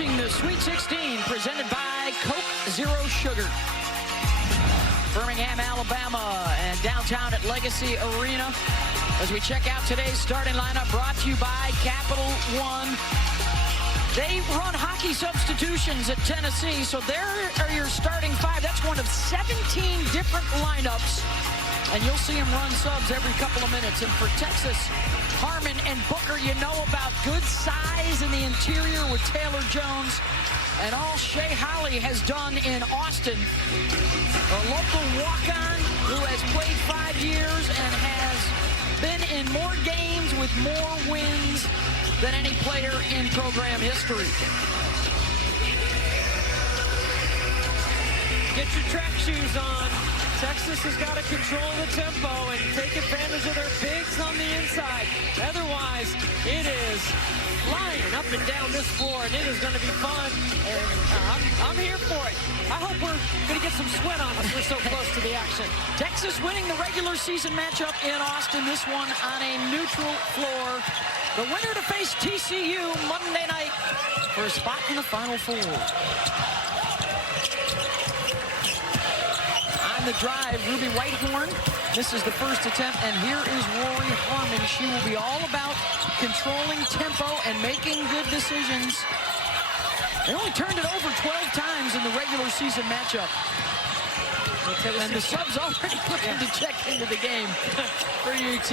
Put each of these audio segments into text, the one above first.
Introducing the Sweet 16 presented by Coke Zero Sugar. Birmingham, Alabama, and downtown at Legacy Arena. As we check out today's starting lineup, brought to you by Capital One. They run hockey substitutions at Tennessee, so there are your starting five. That's one of 17 different lineups, and you'll see them run subs every couple of minutes. And for Texas, Harmon and Booker, you know about good size in the interior with Taylor Jones, and all Shea Holly has done in Austin, a local walk-on who has played 5 years and has been in more games with more wins than any player in program history. Get your track shoes on. Texas has got to control the tempo and take advantage of their bigs on the inside. Otherwise, it is flying up and down this floor, and it is going to be fun. And I'm here for it. I hope we're going to get some sweat on us. We're so close to the action. Texas winning the regular season matchup in Austin, this one on a neutral floor. The winner to face TCU Monday night for a spot in the Final Four. On the drive, Ruby Whitehorn misses the first attempt, and here is Rory Harmon. She will be all about controlling tempo and making good decisions. They only turned it over 12 times in the regular season matchup. And the subs already looking to check into the game for UT.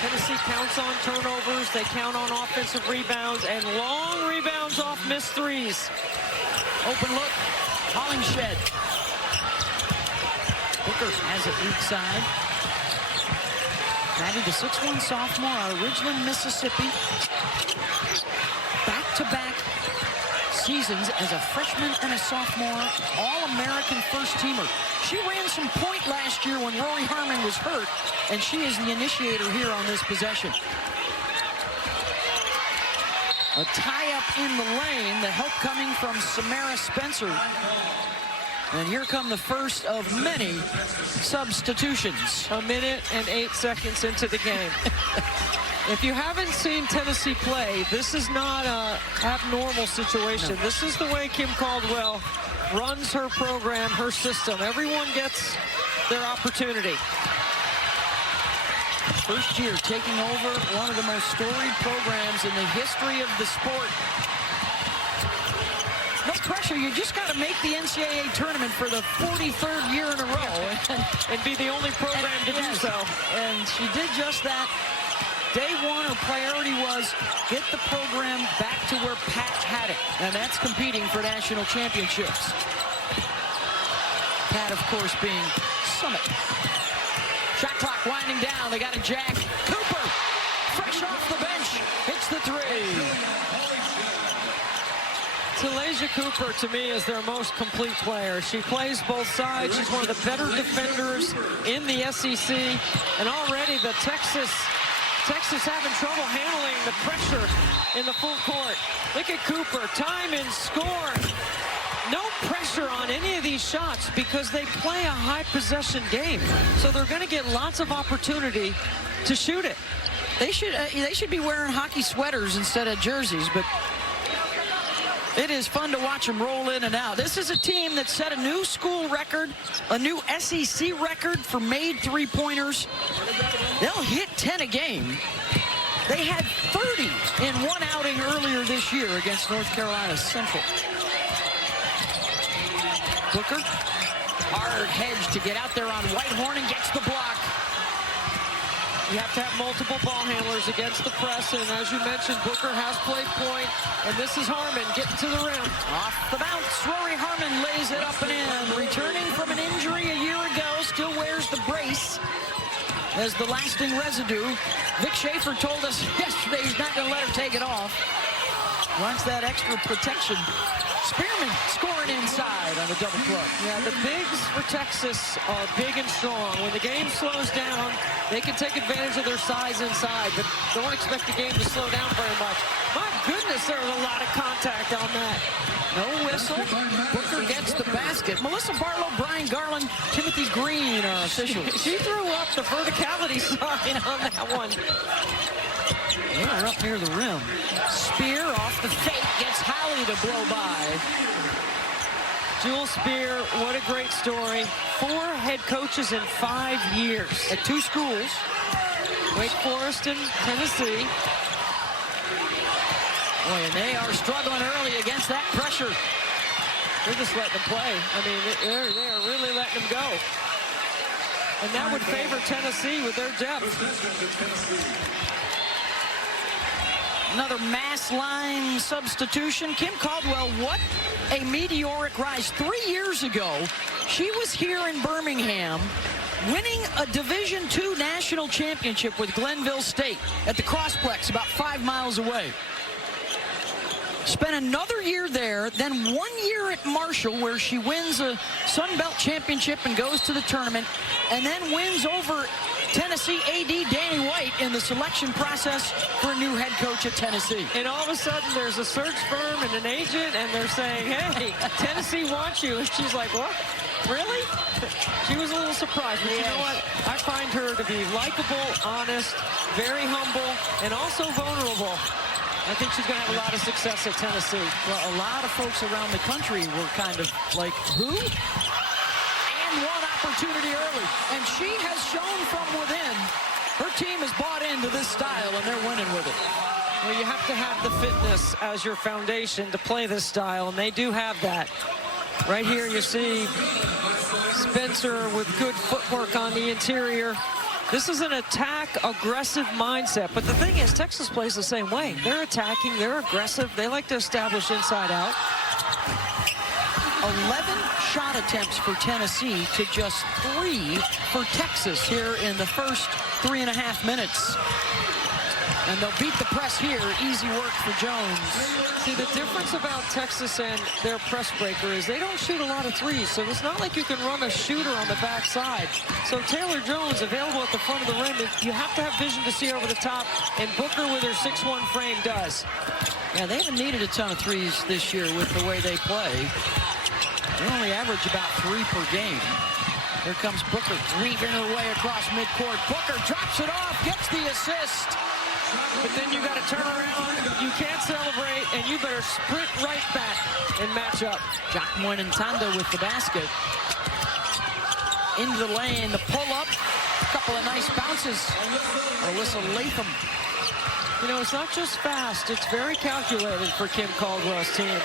Tennessee counts on turnovers. They count on offensive rebounds and long rebounds off missed threes. Open look, Hollingshed. Booker has it weak side. Maddie, the 6'1" sophomore out of Ridgeland, Mississippi. Back-to-back seasons as a freshman and a sophomore, All-American first-teamer. She ran some point last year when Rory Harmon was hurt, and she is the initiator here on this possession. A tie-up in the lane, the help coming from Samara Spencer. And here come the first of many substitutions. 1 minute and 8 seconds into the game. If you haven't seen Tennessee play, this is not an abnormal situation. No. This is the way Kim Caldwell runs her program, her system. Everyone gets their opportunity. First year taking over one of the most storied programs in the history of the sport. No pressure, you just got to make the NCAA tournament for the 43rd year in a row. And be the only program to do so. And she did just that. Day one, her priority was get the program back to where Pat had it. And that's competing for national championships. Pat, of course, being Summit. Shot clock winding down. They got a jack. Cooper, fresh off the bench, hits the three. Talaysia Cooper, to me, is their most complete player. She plays both sides. She's one of the better defenders in the SEC. And already the Texas having trouble handling the pressure in the full court. Look at Cooper, time and score. No pressure on any of these shots because they play a high possession game. So they're going to get lots of opportunity to shoot it. They should be wearing hockey sweaters instead of jerseys, but it is fun to watch them roll in and out. This is a team that set a new school record, a new SEC record for made three-pointers. They'll hit 10 a game. They had 30 in one outing earlier this year against North Carolina Central. Booker, hard hedge to get out there on Whitehorn and gets the block. You have to have multiple ball handlers against the press, and as you mentioned, Booker has played point, and this is Harmon getting to the rim. Off the bounce, Rory Harmon lays it up and in. Returning from an injury a year ago, still wears the brace as the lasting residue. Vic Schaefer told us yesterday he's not going to let her take it off. Wants that extra protection. Spearman scoring inside on the double club. Yeah, the bigs for Texas are big and strong. When the game slows down, they can take advantage of their size inside, but don't expect the game to slow down very much. My goodness, there was a lot of contact on that. No whistle. Booker gets the basket. Melissa Barlow, Brian Garland, Timothy Green are officials. She threw up the verticality sign on that one. They are up near the rim. Spear off the fake. gets Holly to blow by. Jewel Spear, what a great story. 4 head coaches in 5 years. At 2 schools. Wake Forest and Tennessee. Boy, and they are struggling early against that pressure. They're just letting them play. I mean, they are really letting them go. And that would favor Tennessee with their depth. Another mass line substitution. Kim Caldwell, what a meteoric rise. 3 years ago, she was here in Birmingham winning a Division II national championship with Glenville State at the Crossplex about 5 miles away. Spent another year there, then 1 year at Marshall where she wins a Sun Belt championship and goes to the tournament, and then wins over Tennessee AD Danny White in the selection process for a new head coach at Tennessee. And all of a sudden there's a search firm and an agent and they're saying, hey, Tennessee wants you. And she's like, what? Really? She was a little surprised, but you know what? I find her to be likable, honest, very humble, and also vulnerable. I think she's going to have a lot of success at Tennessee. Well, a lot of folks around the country were kind of like, who? And one opportunity early. And she has shown from within. Her team has bought into this style, and they're winning with it. Well, you have to have the fitness as your foundation to play this style, and they do have that. Right here you see Spencer with good footwork on the interior. This is an attack, aggressive mindset. But the thing is, Texas plays the same way. They're attacking, they're aggressive. They like to establish inside out. 11 shot attempts for Tennessee to just 3 for Texas here in the first 3.5 minutes. And they'll beat the press here. Easy work for Jones. See, the difference about Texas and their press breaker is they don't shoot a lot of threes, so it's not like you can run a shooter on the backside. So Taylor Jones available at the front of the rim. You have to have vision to see over the top, and Booker with her 6'1" frame does. Yeah, they haven't needed a ton of threes this year with the way they play. They only average about 3 per game. Here comes Booker weaving her way across midcourt. Booker drops it off, gets the assist. But then you got to turn around, you can't celebrate, and you better sprint right back and match up. Jacqueline Ntanda with the basket. Into the lane, the pull-up. A couple of nice bounces. Alyssa Latham. You know, it's not just fast, it's very calculated for Kim Caldwell's team.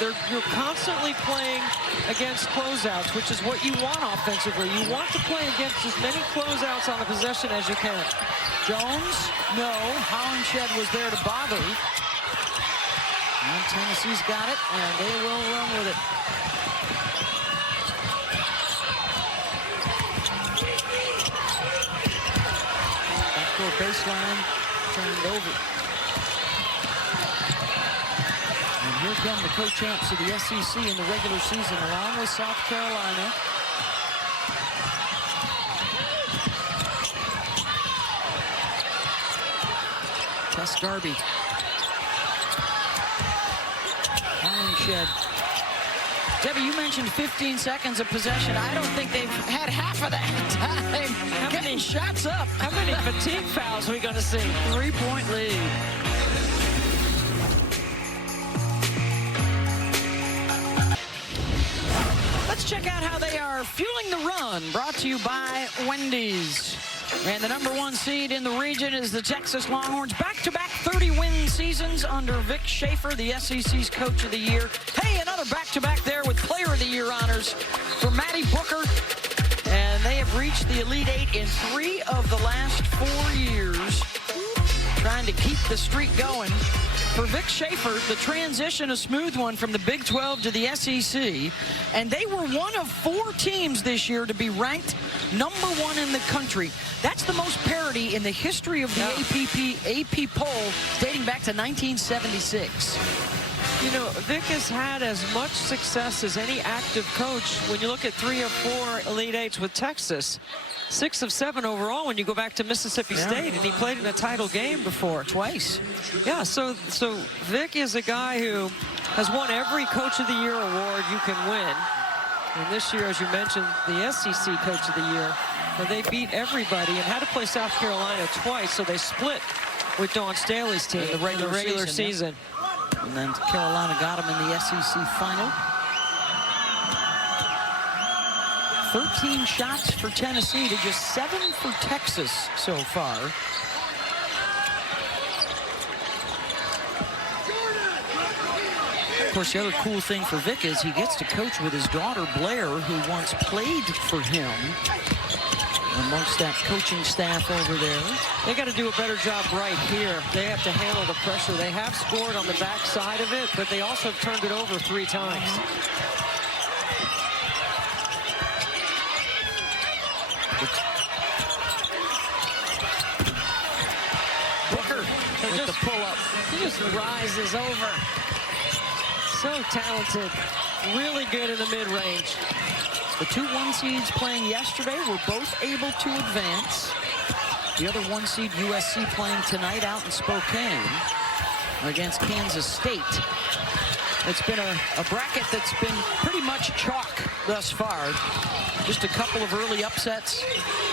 You're constantly playing against closeouts, which is what you want offensively. You want to play against as many closeouts on a possession as you can. Jones, no. Hollinshed was there to bother. And Tennessee's got it, and they will run with it. Backdoor baseline turned over. And here come the co-champs of the SEC in the regular season, along with South Carolina. Tess Garby. Hollinshed. Debbie, you mentioned 15 seconds of possession. I don't think they've had half of that time. How many shots up? How many fatigue fouls are we going to see? 3-point lead. Let's check out how they are fueling the run. Brought to you by Wendy's. And the #1 seed in the region is the Texas Longhorns. Back-to-back 30-win seasons under Vic Schaefer, the SEC's Coach of the Year. Hey, another back-to-back there with Player of the Year honors for Maddie Booker. And they have reached the Elite Eight in 3 of the last 4 years. Trying to keep the streak going. For Vic Schaefer, the transition a smooth one from the Big 12 to the SEC. And they were one of 4 teams this year to be ranked #1 in the country. That's the most parity in the history of the AP poll dating back to 1976. You know, Vic has had as much success as any active coach when you look at 3 of 4 Elite Eights with Texas. 6 of 7 overall when you go back to Mississippi State, and he played in a title game before. Twice. Yeah, so Vic is a guy who has won every Coach of the Year award you can win. And this year, as you mentioned, the SEC Coach of the Year, where they beat everybody and had to play South Carolina twice, so they split with Dawn Staley's team in the regular season. Yeah. And then Carolina got him in the SEC final. 13 shots for Tennessee to just 7 for Texas so far. Of course, the other cool thing for Vic is he gets to coach with his daughter, Blair, who once played for him amongst that coaching staff over there. They got to do a better job right here. They have to handle the pressure. They have scored on the back side of it, but they also have turned it over 3 times. Booker with the pull-up. He just rises over. So talented. Really good in the mid-range. The 2 1 seeds playing yesterday were both able to advance. The other 1 seed, USC, playing tonight out in Spokane against Kansas State. It's been a bracket that's been pretty much chalk thus far. Just a couple of early upsets,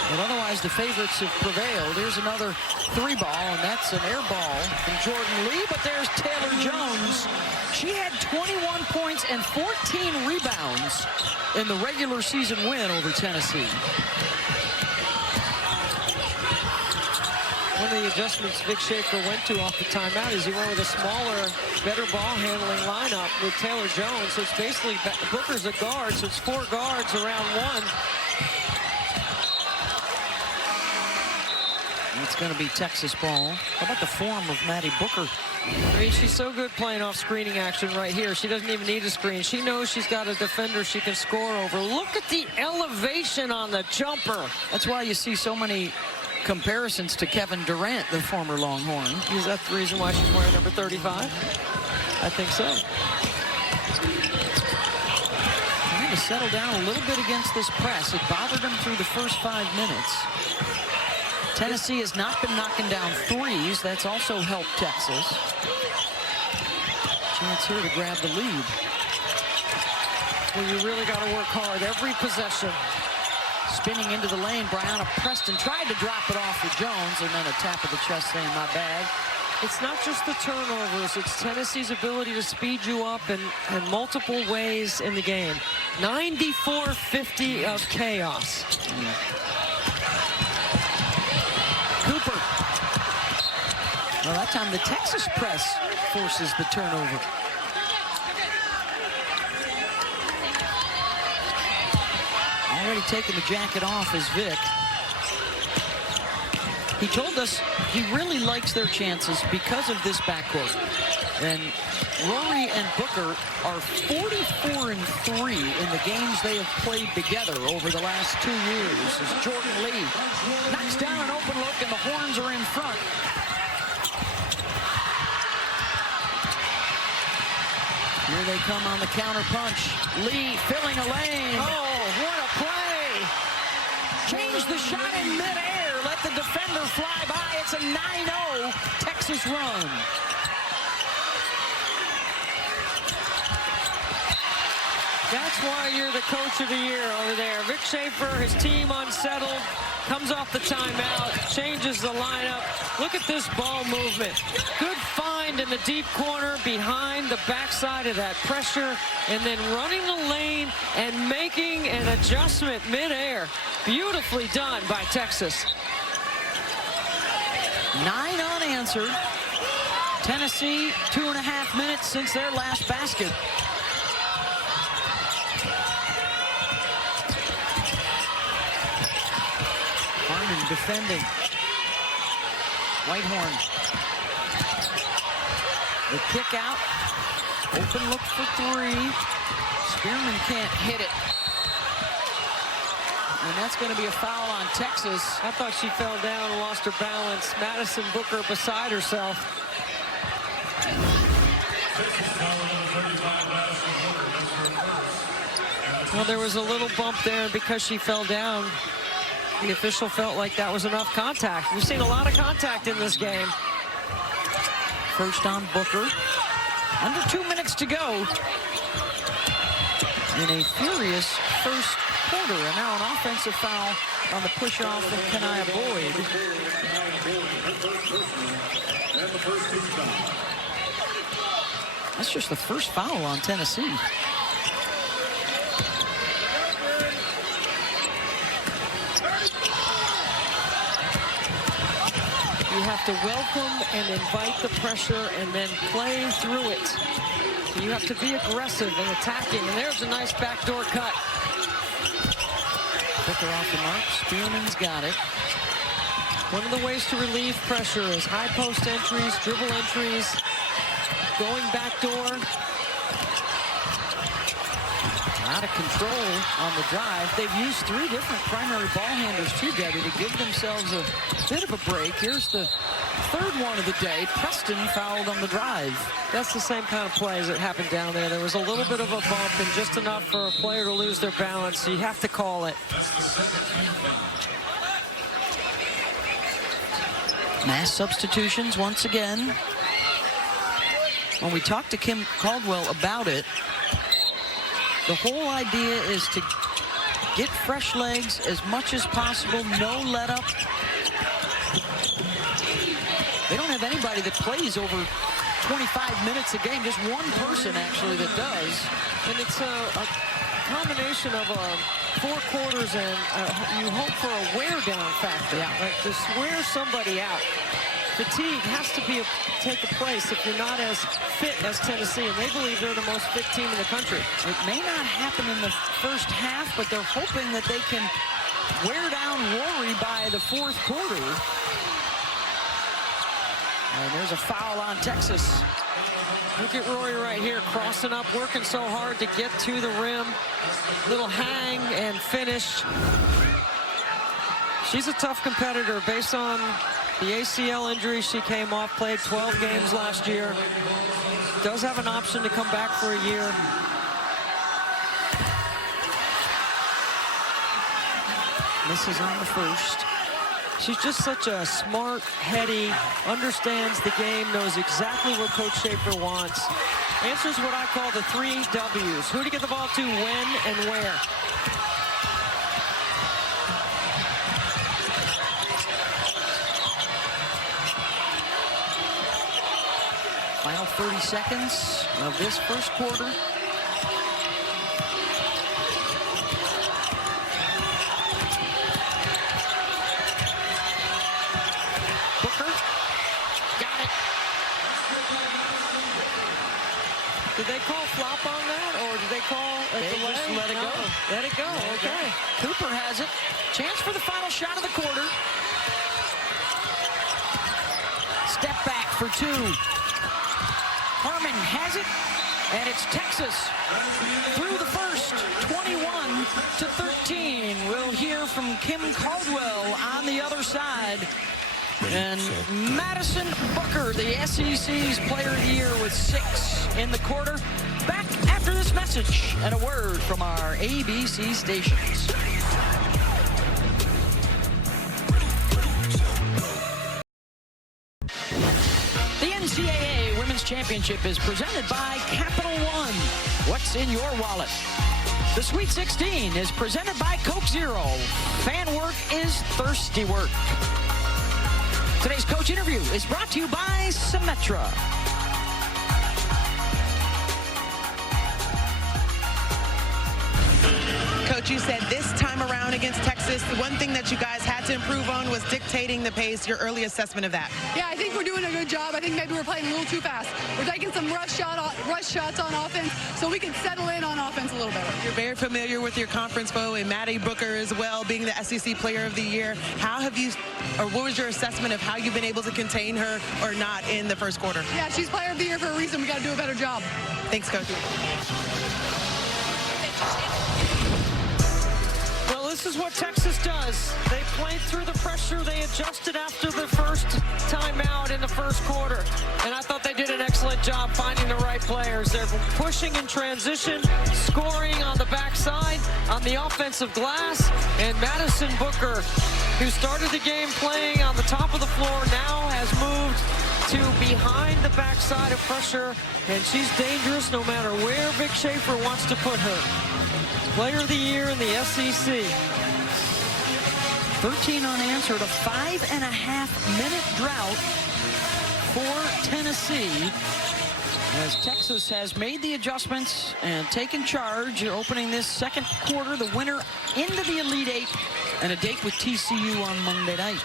but otherwise the favorites have prevailed. Here's another 3-ball, and that's an air ball from Jordan Lee, but there's Taylor Jones. She had 21 points and 14 rebounds in the regular season win over Tennessee. One of the adjustments Vic Schaefer went to off the timeout is he went with a smaller, better ball handling lineup with Taylor Jones. So it's basically Booker's a guard, so it's 4 guards around 1. It's going to be Texas ball. How about the form of Maddie Booker? I mean, she's so good playing off screening action right here. She doesn't even need a screen. She knows she's got a defender she can score over. Look at the elevation on the jumper. That's why you see so many comparisons to Kevin Durant, the former Longhorn. Is that the reason why she's wearing number 35? I think so. Trying to settle down a little bit against this press. It bothered him through the first 5 minutes. Tennessee has not been knocking down threes. That's also helped Texas. Chance here to grab the lead. Well, you really got to work hard every possession. Spinning into the lane, Brianna Preston tried to drop it off with Jones, and then a tap of the chest saying, my bad. It's not just the turnovers, it's Tennessee's ability to speed you up in multiple ways in the game. 94-50 of chaos. Cooper. Well, that time the Texas press forces the turnover. Already taking the jacket off is Vic. He told us he really likes their chances because of this backcourt. And Rory and Booker are 44-3 in the games they have played together over the last 2 years. As Jordan Lee knocks down an open look and the Horns are in front. Here they come on the counter punch. Lee filling a lane. Oh, what a play! Change the shot in midair. Let the defender fly by. It's a 9-0 Texas run. That's why you're the coach of the year over there. Vic Schaefer, his team unsettled, comes off the timeout, changes the lineup. Look at this ball movement. Good find in the deep corner behind the backside of that pressure, and then running the lane and making an adjustment midair. Beautifully done by Texas. 9 unanswered. Tennessee, 2.5 minutes since their last basket. Harmon defending. Whitehorn. The kick out. Open look for 3. Spearman can't hit it. And that's going to be a foul on Texas. I thought she fell down and lost her balance. Madison Booker beside herself. Well, there was a little bump there because she fell down. The official felt like that was enough contact. We've seen a lot of contact in this game. First on Booker. Under 2 minutes to go. In a furious first quarter. And now an offensive foul on the push-off from Kenia Boyd. That's just the first foul on Tennessee. You have to welcome and invite the pressure and then play through it. So you have to be aggressive and attacking. And there's a nice backdoor cut. Booker off the mark. Spearman's got it. One of the ways to relieve pressure is high post entries, dribble entries, going backdoor. Out of control on the drive. They've used 3 different primary ball handlers too, Debbie, to give themselves a bit of a break. Here's the 3rd one of the day. Preston fouled on the drive. That's the same kind of plays that happened down there. There was a little bit of a bump and just enough for a player to lose their balance. So you have to call it. Mass substitutions once again. When we talked to Kim Caldwell about it, the whole idea is to get fresh legs as much as possible, no let up. They don't have anybody that plays over 25 minutes a game, just one person actually that does. And it's a combination of 4 quarters and you hope for a wear down factor. Yeah. Like just wear somebody out. Fatigue has to take a place if you're not as fit as Tennessee, and they believe they're the most fit team in the country. It may not happen in the first half, but they're hoping that they can wear down Rory by the 4th quarter. And there's a foul on Texas. Look at Rory right here, crossing up, working so hard to get to the rim. Little hang and finish. She's a tough competitor based on the ACL injury. She came off, played 12 games last year. Does have an option to come back for a year. Misses on the first. She's just such a smart, heady, understands the game, knows exactly what Coach Schaefer wants. Answers what I call the 3 W's. Who to get the ball to, when, and where. Final 30 seconds of this first quarter. Booker got it. Did they call flop on that, or did they call a delay? Just let it go. Let it go, okay. Cooper has it. Chance for the final shot of the quarter. Step back for 2. Harmon has it, and it's Texas through the first, 21-13. We'll hear from Kim Caldwell on the other side. And Madison Booker, the SEC's Player of the Year with 6 in the quarter. Back after this message and a word from our ABC stations. The NCAA Women's Championship is presented by Capital One. What's in your wallet? The Sweet 16 is presented by Coke Zero. Fan work is thirsty work. Today's coach interview is brought to you by Symetra. Coach, you said this time around against Texas, the one thing that you guys had to improve on was dictating the pace. Your early assessment of that? Yeah, I think we're doing a good job. I think maybe we're playing a little too fast. We're taking some rush shots on offense so we can settle in on offense a little better. You're very familiar with your conference foe and Maddie Booker as well, being the SEC Player of the Year. How have you, or what was your assessment of how you've been able to contain her or not in the first quarter? Yeah, she's Player of the Year for a reason. We got to do a better job. Thanks, Coach. This is what Texas does. They played through the pressure. They adjusted after the first timeout in the first quarter. And I thought they did an excellent job finding the right players. They're pushing in transition, scoring on the backside, on the offensive glass. And Madison Booker, who started the game playing on the top of the floor, now has moved to behind the backside of pressure. And she's dangerous no matter where Vic Schaefer wants to put her. Player of the Year in the SEC. 13 unanswered, a 5.5-minute drought for Tennessee. As Texas has made the adjustments and taken charge, opening this second quarter, the winner into the Elite Eight and a date with TCU on Monday night.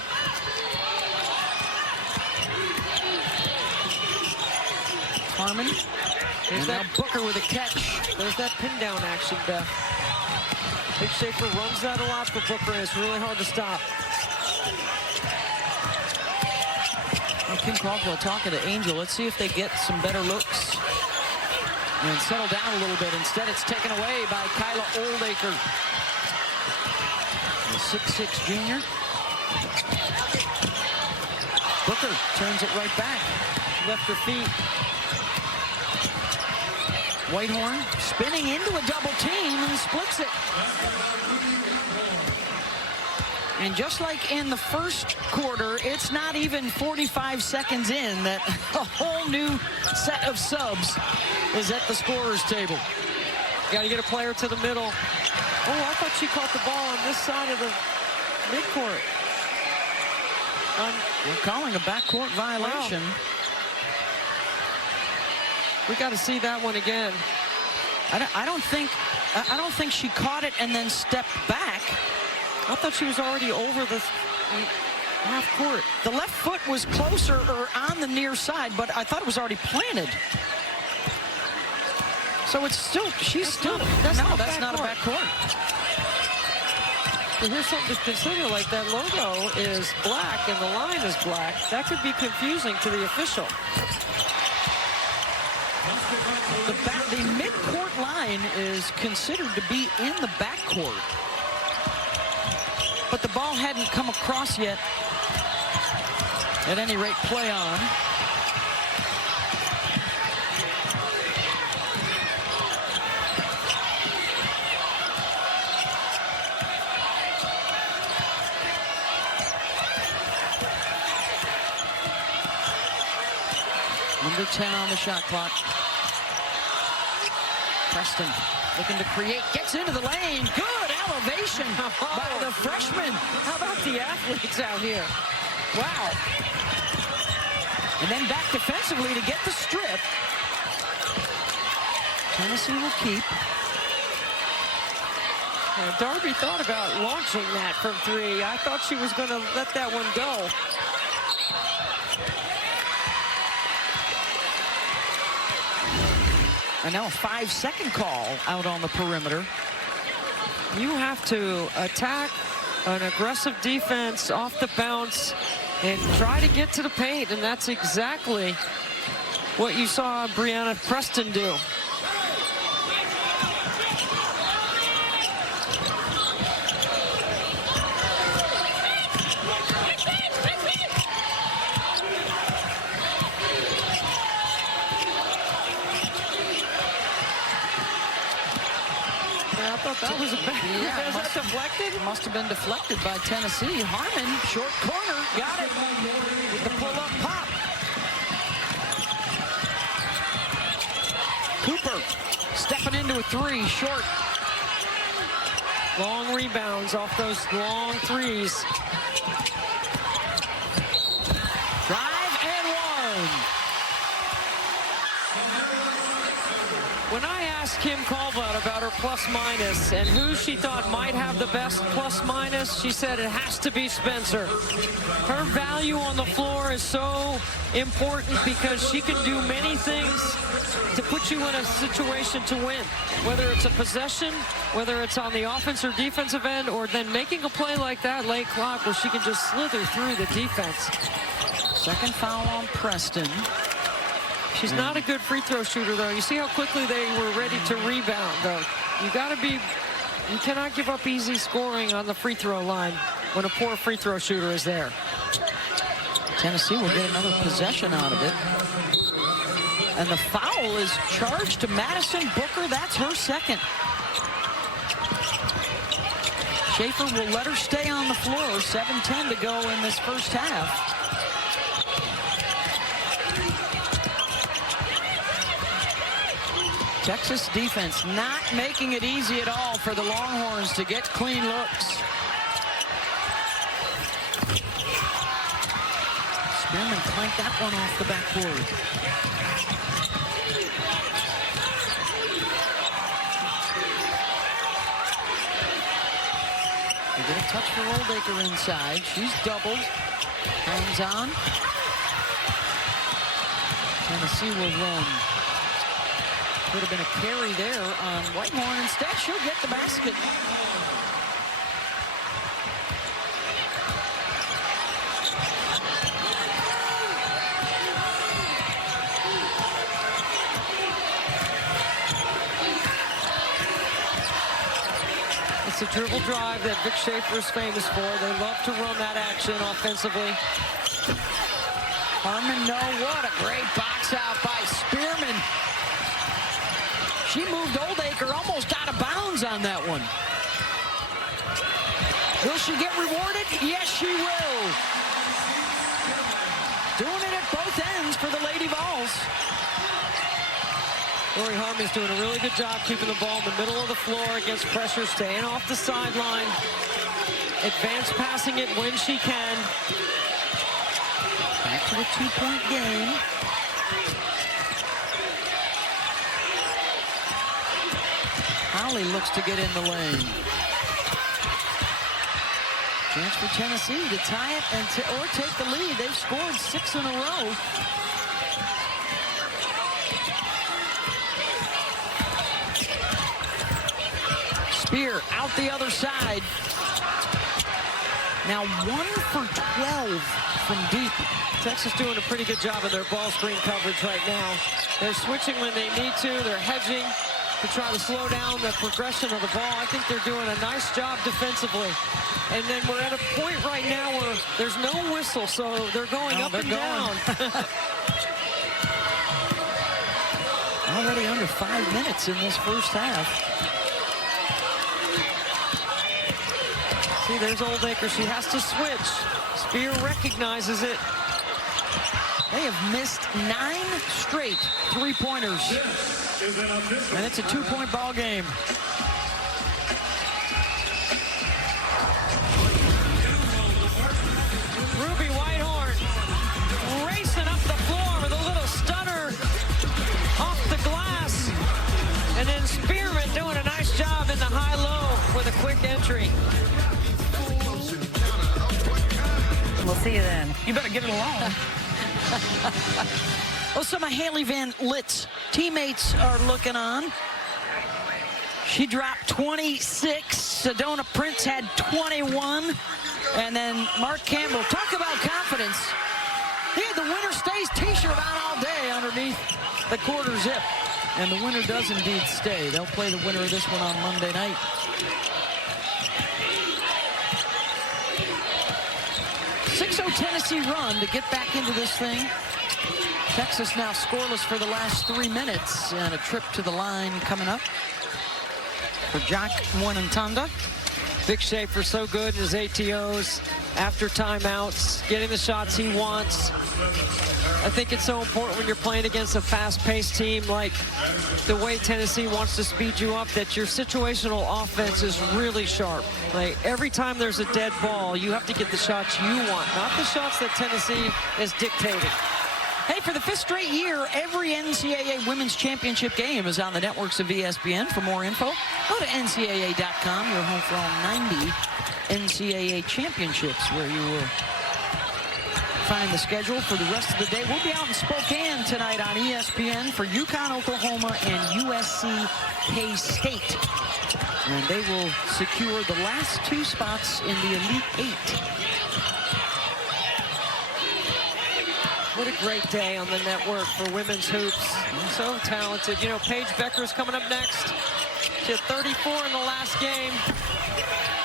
Harmon. And now Booker with a catch. There's that pin down action, Beth. Big Schaefer runs that a lot for Booker, and it's really hard to stop. Well, Kim Caldwell talking to Angel. Let's see if they get some better looks and settle down a little bit. Instead, it's taken away by Kyla Oldacre, the 6'6" junior. Booker turns it right back. Left her feet. Whitehorn spinning into a double team and splits it. And just like in the first quarter, it's not even 45 seconds in that a whole new set of subs is at the scorer's table. Got to get a player to the middle. Oh, I thought she caught the ball on this side of the midcourt. We're calling a backcourt violation. Wow. We got to see that one again. I don't think she caught it and then stepped back. I thought she was already over the half court. The left foot was closer or on the near side, but I thought it was already planted. So it's still, that's not a backcourt. Well, here's something to consider, like that logo is black and the line is black. That could be confusing to the official. The mid-court line is considered to be in the backcourt. But the ball hadn't come across yet. At any rate, play on. Number 10 on the shot clock. Preston looking to create, gets into the lane. Good elevation by the freshman. How about the athletes out here? Wow. And then back defensively to get the strip. Tennessee will keep. Darby thought about launching that from three. I thought she was going to let that one go. And now a 5-second call out on the perimeter. You have to attack an aggressive defense off the bounce and try to get to the paint, and that's exactly what you saw Brianna Preston do. That was a bad. Yeah, is that deflected? Must have been deflected by Tennessee. Harmon, short corner, got it with the pull-up pop. Cooper stepping into a three, short. Long rebounds off those long threes. Drive and one. When I asked Kim Caldwell about her plus-minus and who she thought might have the best plus-minus, she said it has to be Spencer. Her value on the floor is so important because she can do many things to put you in a situation to win, whether it's a possession, whether it's on the offense or defensive end, or then making a play like that late clock where she can just slither through the defense. Second foul on Preston. She's not a good free throw shooter, though. You see how quickly they were ready to rebound, though. You cannot give up easy scoring on the free throw line when a poor free throw shooter is there. Tennessee will get another possession out of it. And the foul is charged to Madison Booker. That's her second. Schaefer will let her stay on the floor. 7:10 to go in this first half. Texas defense not making it easy at all for the Longhorns to get clean looks. Spearman clanked that one off the backboard. touch for Oldacre inside. She's doubled. Hangs on. Tennessee will run. Could have been a carry there on Whitehorn. Instead, she'll get the basket. It's a dribble drive that Vic Schaefer is famous for. They love to run that action offensively. Harmon, no, what a great box out by Spearman. She moved Oldacre almost out of bounds on that one. Will she get rewarded? Yes, she will. Doing it at both ends for the Lady Vols. Lori Harmon's doing a really good job keeping the ball in the middle of the floor against pressure, staying off the sideline, advance passing it when she can. Back to the two-point game. Holly looks to get in the lane. Chance for Tennessee to tie it and or take the lead. They've scored 6 in a row. Spear out the other side. Now 1 for 12 from deep. Texas doing a pretty good job of their ball screen coverage right now. They're switching when they need to. They're hedging to try to slow down the progression of the ball. I think they're doing a nice job defensively. And then we're at a point right now where there's no whistle, so they're going up and down. Already under 5 minutes in this first half. See, there's Oldacre. She has to switch. Spear recognizes it. They have missed 9 straight three-pointers. And it's a 2-point ball game. Ruby Whitehorn racing up the floor with a little stunner off the glass. And then Spearman doing a nice job in the high-low with a quick entry. We'll see you then. You better get it along. Well, some of Haley Van Lit's teammates are looking on. She dropped 26. Sedona Prince had 21. And then Mark Campbell, talk about confidence. He had the winner stays t-shirt on all day underneath the quarter zip. And the winner does indeed stay. They'll play the winner of this one on Monday night. Tennessee run to get back into this thing. Texas now scoreless for the last 3 minutes, and a trip to the line coming up for Jack Wanantanda. Vic Schaefer so good in his ATOs after timeouts, getting the shots he wants. I think it's so important when you're playing against a fast-paced team like the way Tennessee wants to speed you up, that your situational offense is really sharp. Like every time there's a dead ball, you have to get the shots you want, not the shots that Tennessee is dictating. Hey, for the 5th straight year, every NCAA Women's Championship game is on the networks of ESPN. For more info, go to NCAA.com, your home for all 90 NCAA championships, where you will find the schedule for the rest of the day. We'll be out in Spokane tonight on ESPN for UConn, Oklahoma, and USC K-State. And they will secure the last 2 spots in the Elite 8. What a great day on the network for women's hoops. So talented. You know, Paige Becker's coming up next. She had 34 in the last game.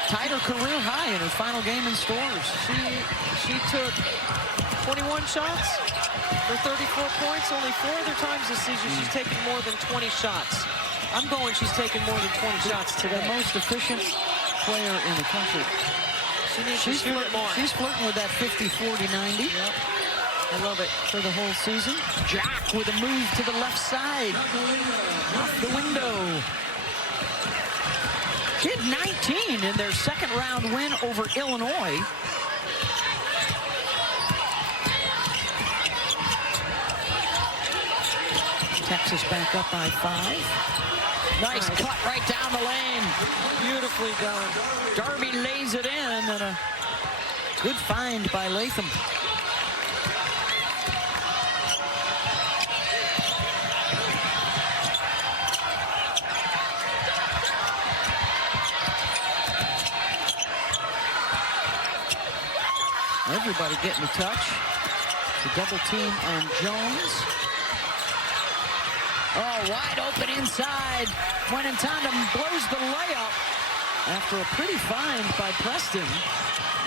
Tied her career high in her final game in Stores. She took 21 shots for 34 points. Only 4 other times this season she's taken more than 20 shots. I'm going she's taken more than 20 shots today. The most efficient player in the country. She's flirting with that 50, 40, 90. Yep. I love it. For the whole season. Jack with a move to the left side. Off the window. She had 19 in their second round win over Illinois. Texas back up by 5. Nice cut right down the lane. Beautifully done. Darby lays it in, and a good find by Latham. Everybody getting a touch. The double team on Jones. Oh, wide open inside. Went in tandem, blows the layup after a pretty find by Preston.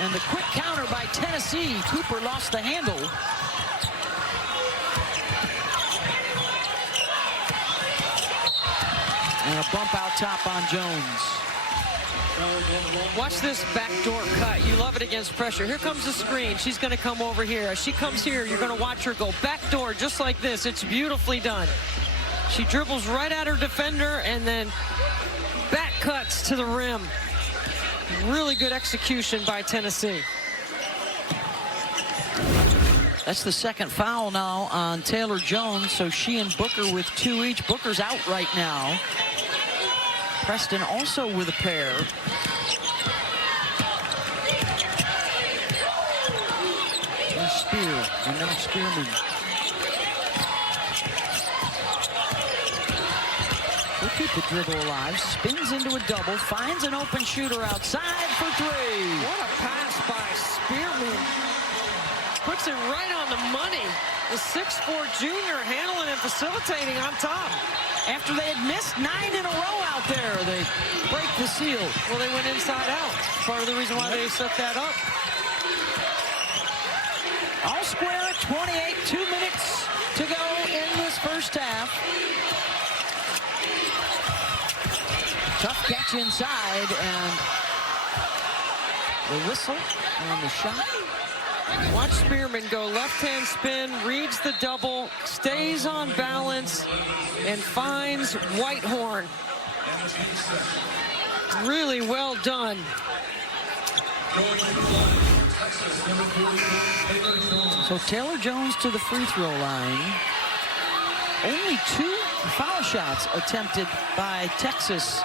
And the quick counter by Tennessee. Cooper lost the handle. And a bump out top on Jones. Watch this backdoor cut. You love it against pressure. Here comes the screen. She's going to come over here. As she comes here, you're going to watch her go backdoor just like this. It's beautifully done. She dribbles right at her defender and then back cuts to the rim. Really good execution by Tennessee. That's the second foul now on Taylor Jones, so she and Booker with 2 each. Booker's out right now. Preston also with a pair. There's Spear, and now Spearman. We'll keep the dribble alive. Spins into a double, finds an open shooter outside for 3. What a pass by Spearman. Puts it right on the money. The 6'4" junior handling and facilitating on top. After they had missed 9 in a row out there, they break the seal. Well, they went inside out. Part of the reason why they set that up. All square, 28, 2 minutes to go in this first half. Tough catch inside, and the whistle on the shot. Watch Spearman go left-hand spin, reads the double, stays on balance, and finds Whitehorn. Really well done. So Taylor Jones to the free throw line. Only 2 foul shots attempted by Texas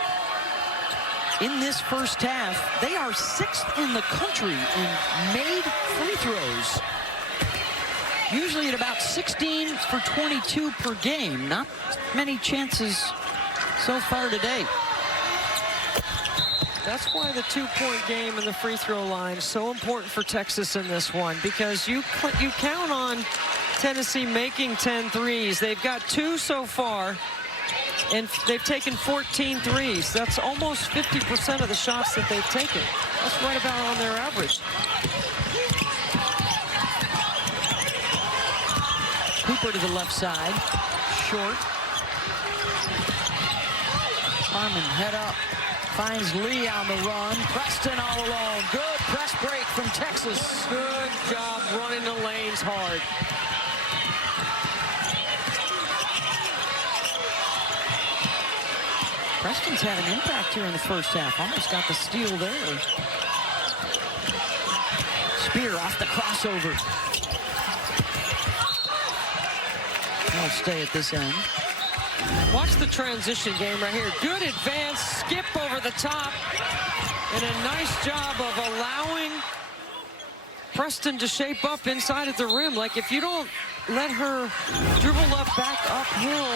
in this first half. They are 6th in the country in made free throws. Usually at about 16 for 22 per game. Not many chances so far today. That's why the 2-point game in the free throw line is so important for Texas in this one, because you count on Tennessee making 10 threes. They've got 2 so far, and they've taken 14 threes. That's almost 50% of the shots that they've taken. That's right about on their average. Cooper to the left side, short. Harmon head up, finds Lee on the run. Preston all alone. Good press break from Texas. Good job running the lanes hard. Preston's had an impact here in the first half. Almost got the steal there. Spear off the crossover. He'll stay at this end. Watch the transition game right here. Good advance, skip over the top, and a nice job of allowing Preston to shape up inside at the rim. Like, if you don't let her dribble up back uphill,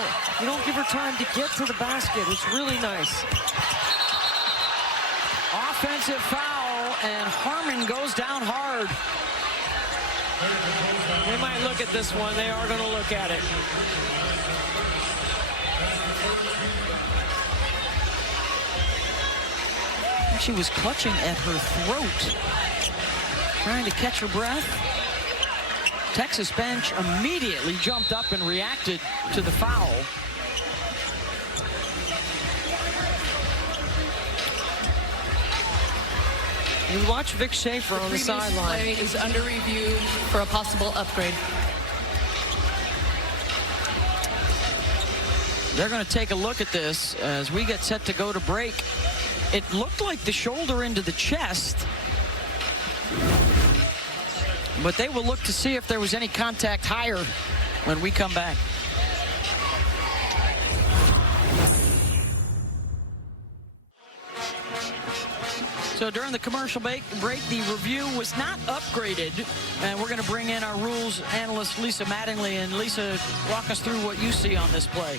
you don't give her time to get to the basket. It's really nice. Offensive foul, and Harmon goes down hard. They might look at this one. They are going to look at it. She was clutching at her throat, trying to catch her breath. Texas bench immediately jumped up and reacted to the foul. You watch Vic Schaefer on the sideline. Play is under review for a possible upgrade. They're going to take a look at this as we get set to go to break. It looked like the shoulder into the chest, but they will look to see if there was any contact higher when we come back. So during the commercial break, the review was not upgraded. And we're going to bring in our rules analyst, Lisa Mattingly. And Lisa, walk us through what you see on this play.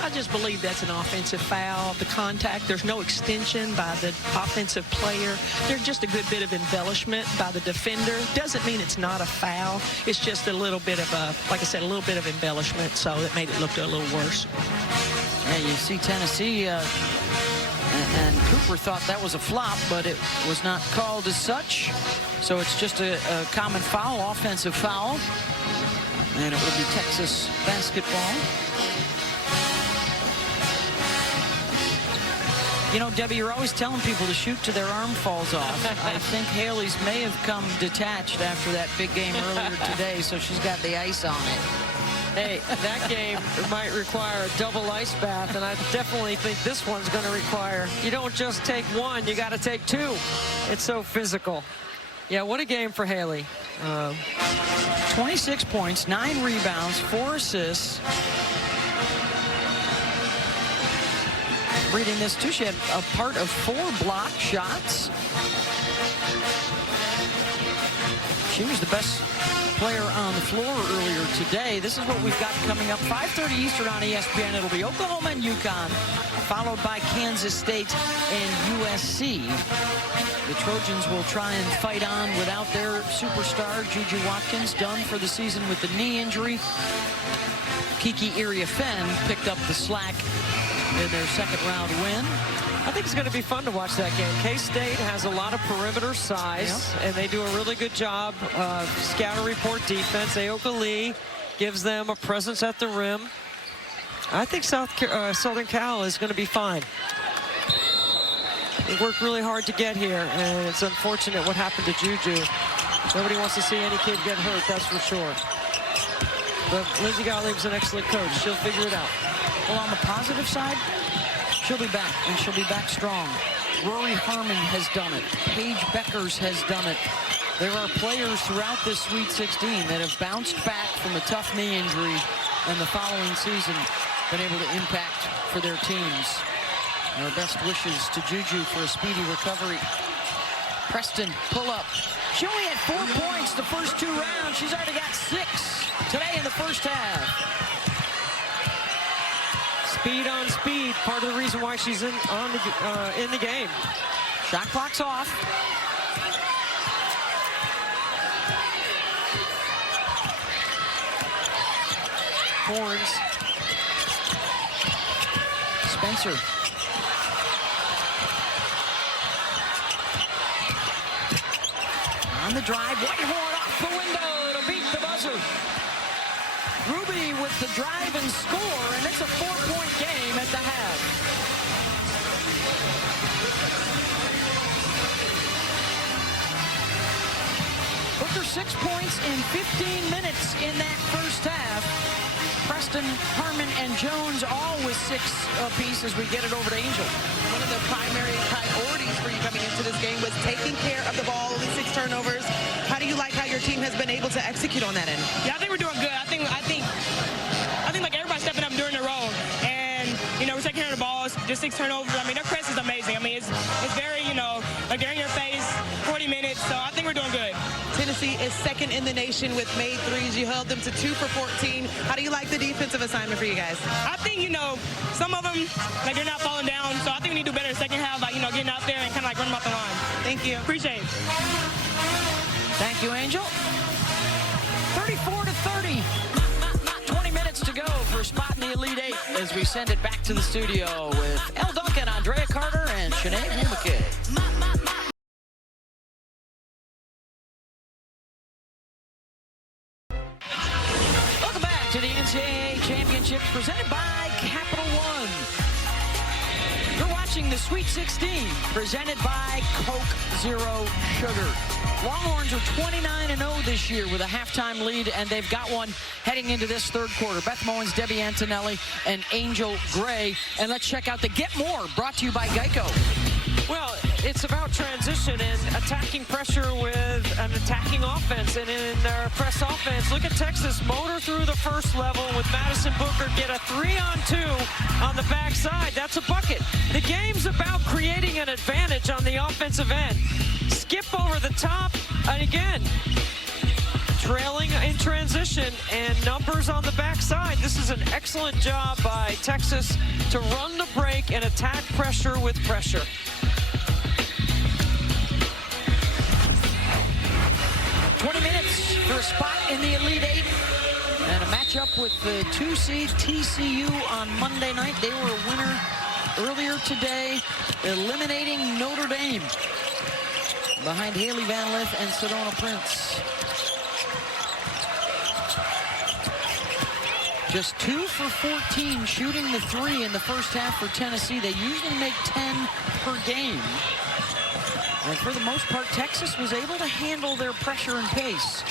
I just believe that's an offensive foul. The contact, there's no extension by the offensive player. There's just a good bit of embellishment by the defender. Doesn't mean it's not a foul. It's just a little bit of a, like I said, a little bit of embellishment, so it made it look a little worse. Yeah, you see Tennessee and Cooper thought that was a flop, but it was not called as such. So it's just a common foul, offensive foul. And it will be Texas basketball. You know, Debbie, you're always telling people to shoot till their arm falls off. I think Haley's may have come detached after that big game earlier today, so she's got the ice on it. Hey, that game might require a double ice bath, and I definitely think this one's going to require, you don't just take one, you got to take two. It's so physical. Yeah, what a game for Haley. 26 points, 9 rebounds, 4 assists. Reading this too, she had a part of 4 block shots. She was the best player on the floor earlier today. This is what we've got coming up. 5:30 Eastern on ESPN. It'll be Oklahoma and UConn, followed by Kansas State and USC. The Trojans will try and fight on without their superstar, Juju Watkins, done for the season with the knee injury. Kiki Iriafen picked up the slack in their second-round win. I think it's going to be fun to watch that game. K-State has a lot of perimeter size, and they do a really good job of scout and report defense. Aoka Lee gives them a presence at the rim. I think Southern Cal is going to be fine. They worked really hard to get here, and it's unfortunate what happened to Juju. Nobody wants to see any kid get hurt, that's for sure. But Lindsey Gottlieb's an excellent coach. She'll figure it out. Well, on the positive side, she'll be back, and she'll be back strong. Rory Harmon has done it. Paige Beckers has done it. There are players throughout this Sweet 16 that have bounced back from a tough knee injury and the following season been able to impact for their teams. Our best wishes to Juju for a speedy recovery. Preston, pull up. She only had 4 points the first 2 rounds. She's already got 6 today in the first half. Speed on speed, part of the reason why she's in the game. Shot clock's off. Horns. Spencer. On the drive, Whitehorn off the window. It'll beat the buzzer. Ruby with the drive and score, and it's a 4-point game at the half. Booker 6 points in 15 minutes in that first half. Preston, Harmon, and Jones all with 6 apiece as we get it over to Angel. One of the primary priorities for you coming into this game was taking care of the ball, only 6 turnovers. How do you like how your team has been able to execute on that end? Yeah, I think we're doing good. I think like everybody's stepping up during the role, and you know, we're taking care of the balls. Just 6 turnovers. I mean, their press is amazing. I mean, it's very, you know, like they're in your face 40 minutes. So I think we're doing good. Tennessee is second in the nation with made threes. You held them to 2 for 14. How do you like the defensive assignment for you guys? I think, you know, some of them, like, they're not falling down. So I think we need to do better in the second half, like, you know, getting out there and kind of like run them off the line. Thank you. Appreciate it. Thank you, Angel. 34-30. 20 minutes to go for a spot in the Elite Eight as we send it back to the studio with Elle Duncan, Andrea Carter, and Sinead Humake. Welcome back to the NCAA Championship presented by Capital One. You're watching the Sweet 16 presented by Coke Zero Sugar. Longhorns are 29-0 this year with a halftime lead, and they've got one heading into this third quarter. Beth Mowins, Debbie Antonelli, and Angel Gray. And let's check out the Get More, brought to you by Geico. Well, it's about transition and attacking pressure with an attacking offense. And in their press offense, look at Texas motor through the first level with Madison Booker get a 3-on-2 on the backside. That's a bucket. The game's about creating an advantage on the offensive end. Skip over the top, and again, trailing in transition and numbers on the backside. This is an excellent job by Texas to run the break and attack pressure with pressure. For a spot in the Elite Eight and a matchup with the 2-seed TCU on Monday night. They were a winner earlier today, eliminating Notre Dame behind Haley Van Lith and Sedona Prince. Just 2 for 14 shooting the 3 in the first half for Tennessee. They usually make 10 per game. And for the most part, Texas was able to handle their pressure and pace.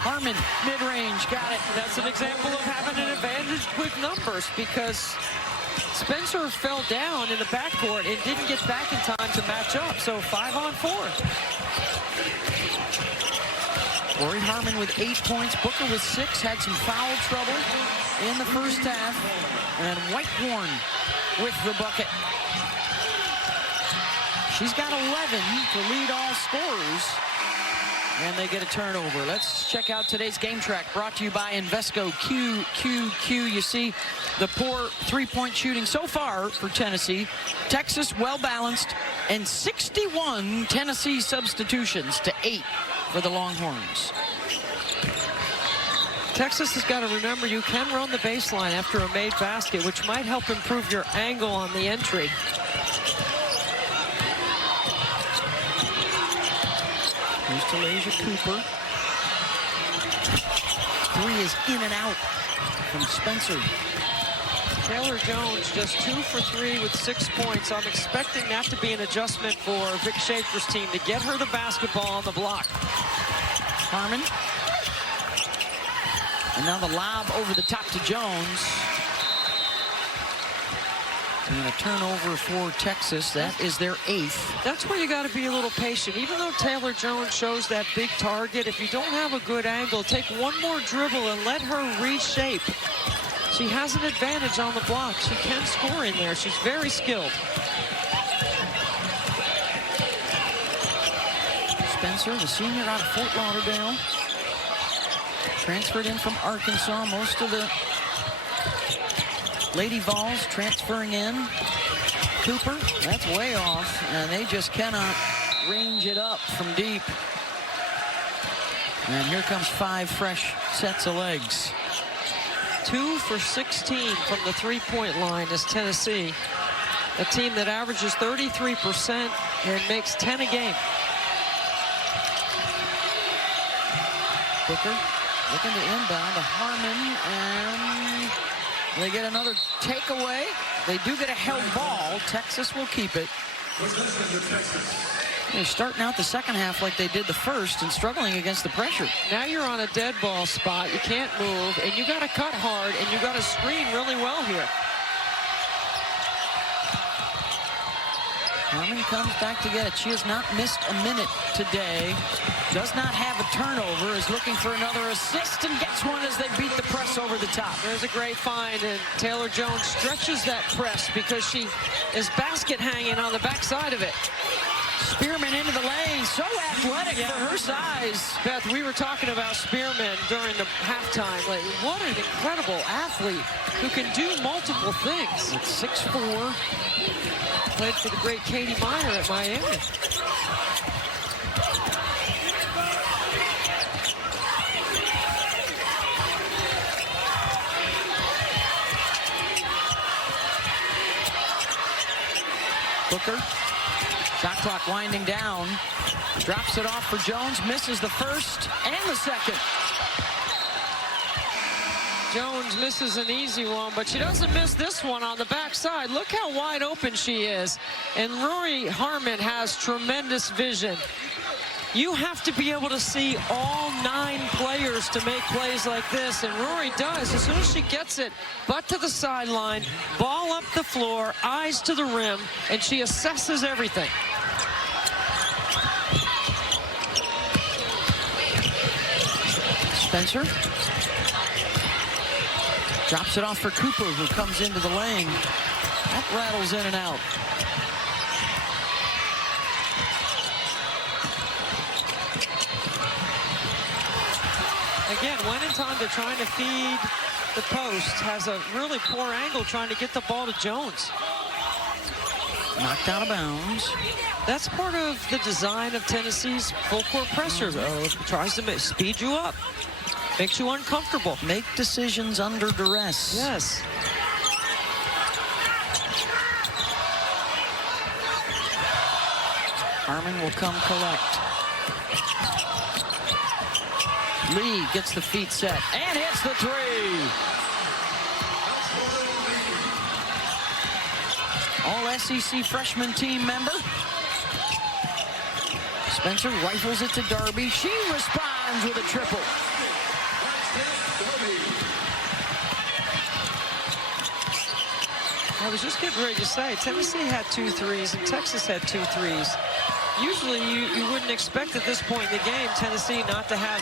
Harmon, mid-range, got it. That's an example of having an advantage with numbers because Spencer fell down in the backcourt and didn't get back in time to match up. So 5-on-4. Corey Harmon with 8 points. Booker with 6. Had some foul trouble in the first half. And Whitehorn with the bucket. She's got 11 to lead all scorers. And they get a turnover. Let's check out today's game track brought to you by Invesco QQQ. You see the poor three-point shooting so far for Tennessee. Texas well-balanced and 61 Tennessee substitutions to 8 for the Longhorns. Texas has got to remember you can run the baseline after a made basket, which might help improve your angle on the entry. Here's Talasia Cooper. 3 is in and out from Spencer. Taylor Jones just 2 for 3 with 6 points. I'm expecting that to be an adjustment for Vic Schaefer's team to get her the basketball on the block. Harmon. And now the lob over the top to Jones. And a turnover for Texas. That is their 8th. That's where you got to be a little patient. Even though Taylor Jones shows that big target, if you don't have a good angle, take one more dribble and let her reshape. She has an advantage on the block. She can score in there. She's very skilled. Spencer, the senior out of Fort Lauderdale. Transferred in from Arkansas. Most of the Lady Vols transferring in. Cooper, that's way off, and they just cannot range it up from deep. And here comes 5 fresh sets of legs. 2 for 16 from the three-point line is Tennessee, a team that averages 33% and makes 10 a game. Booker looking to inbound to Harmon, and they get another takeaway. They do get a held ball. Texas will keep it. They're starting out the second half like they did the first and struggling against the pressure. Now you're on a dead ball spot. You can't move, and you got to cut hard, and you got to screen really well here. Harmon comes back to get it. She has not missed a minute today. Does not have a turnover. Is looking for another assist and gets one as they beat the press over the top. There's a great find, and Taylor Jones stretches that press because she is basket hanging on the backside of it. Spearman into the lane. So athletic for her size. Beth, we were talking about Spearman during the halftime. Like, what an incredible athlete who can do multiple things. At 6'4". Played for the great Katie Meyer at Miami. Booker. Shot clock winding down. Drops it off for Jones. Misses the first and the second. Jones misses an easy one, but she doesn't miss this one on the backside. Look how wide open she is. And Rory Harmon has tremendous vision. You have to be able to see all 9 players to make plays like this, and Rory does. As soon as she gets it, butt to the sideline, ball up the floor, eyes to the rim, and she assesses everything. Spencer drops it off for Cooper, who comes into the lane. That rattles in and out. Again, Wenentanda trying to feed the post, has a really poor angle trying to get the ball to Jones. Knocked out of bounds. That's part of the design of Tennessee's full court pressure. Tries to speed you up, makes you uncomfortable. Make decisions under duress. Yes. Harmon will come collect. Lee gets the feet set and hits the three. All SEC freshman team member. Spencer rifles it to Darby. She responds with a triple. I was just getting ready to say, Tennessee had 2 threes and Texas had 2 threes. Usually you wouldn't expect at this point in the game Tennessee not to have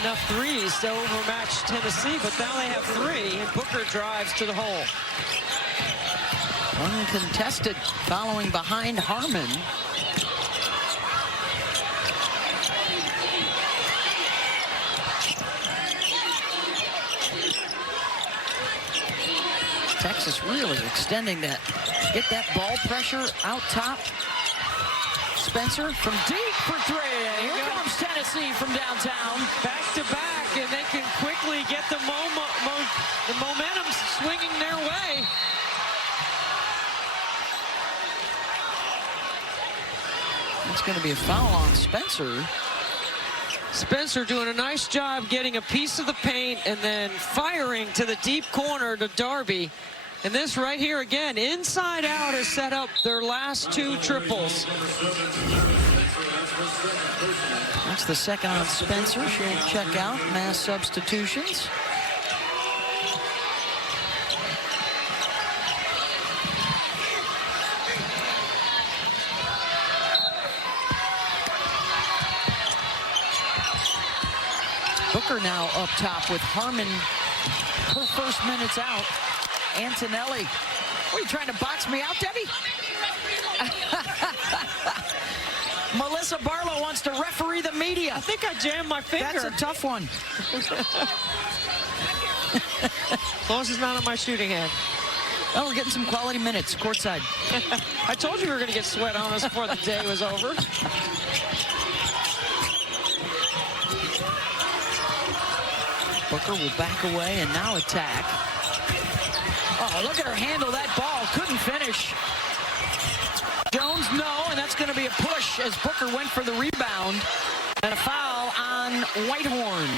enough threes to overmatch Tennessee, but now they have 3 and Booker drives to the hole. Uncontested following behind Harmon. Texas really extending that. Get that ball pressure out top. Spencer from deep for 3. And here comes Tennessee from downtown. Back to back, and they can quickly get the momentum swinging their way. It's going to be a foul on Spencer. Spencer doing a nice job getting a piece of the paint and then firing to the deep corner to Darby. And this right here again, inside out, has set up their last 2 triples. That's the second on Spencer. She'll check out. Mass substitutions. Booker now up top with Harmon. Her first minutes out. Antonelli. What, are you trying to box me out, Debbie? Melissa Barlow wants to referee the media. I think I jammed my finger. That's a tough one. As long as it's not on my shooting hand. Well, we're getting some quality minutes courtside. I told you we were going to get sweat on us before the day was over. Booker will back away and now attack. Oh, look at her handle that ball. Couldn't finish. Jones, no, and that's going to be a push as Booker went for the rebound. And a foul on Whitehorn.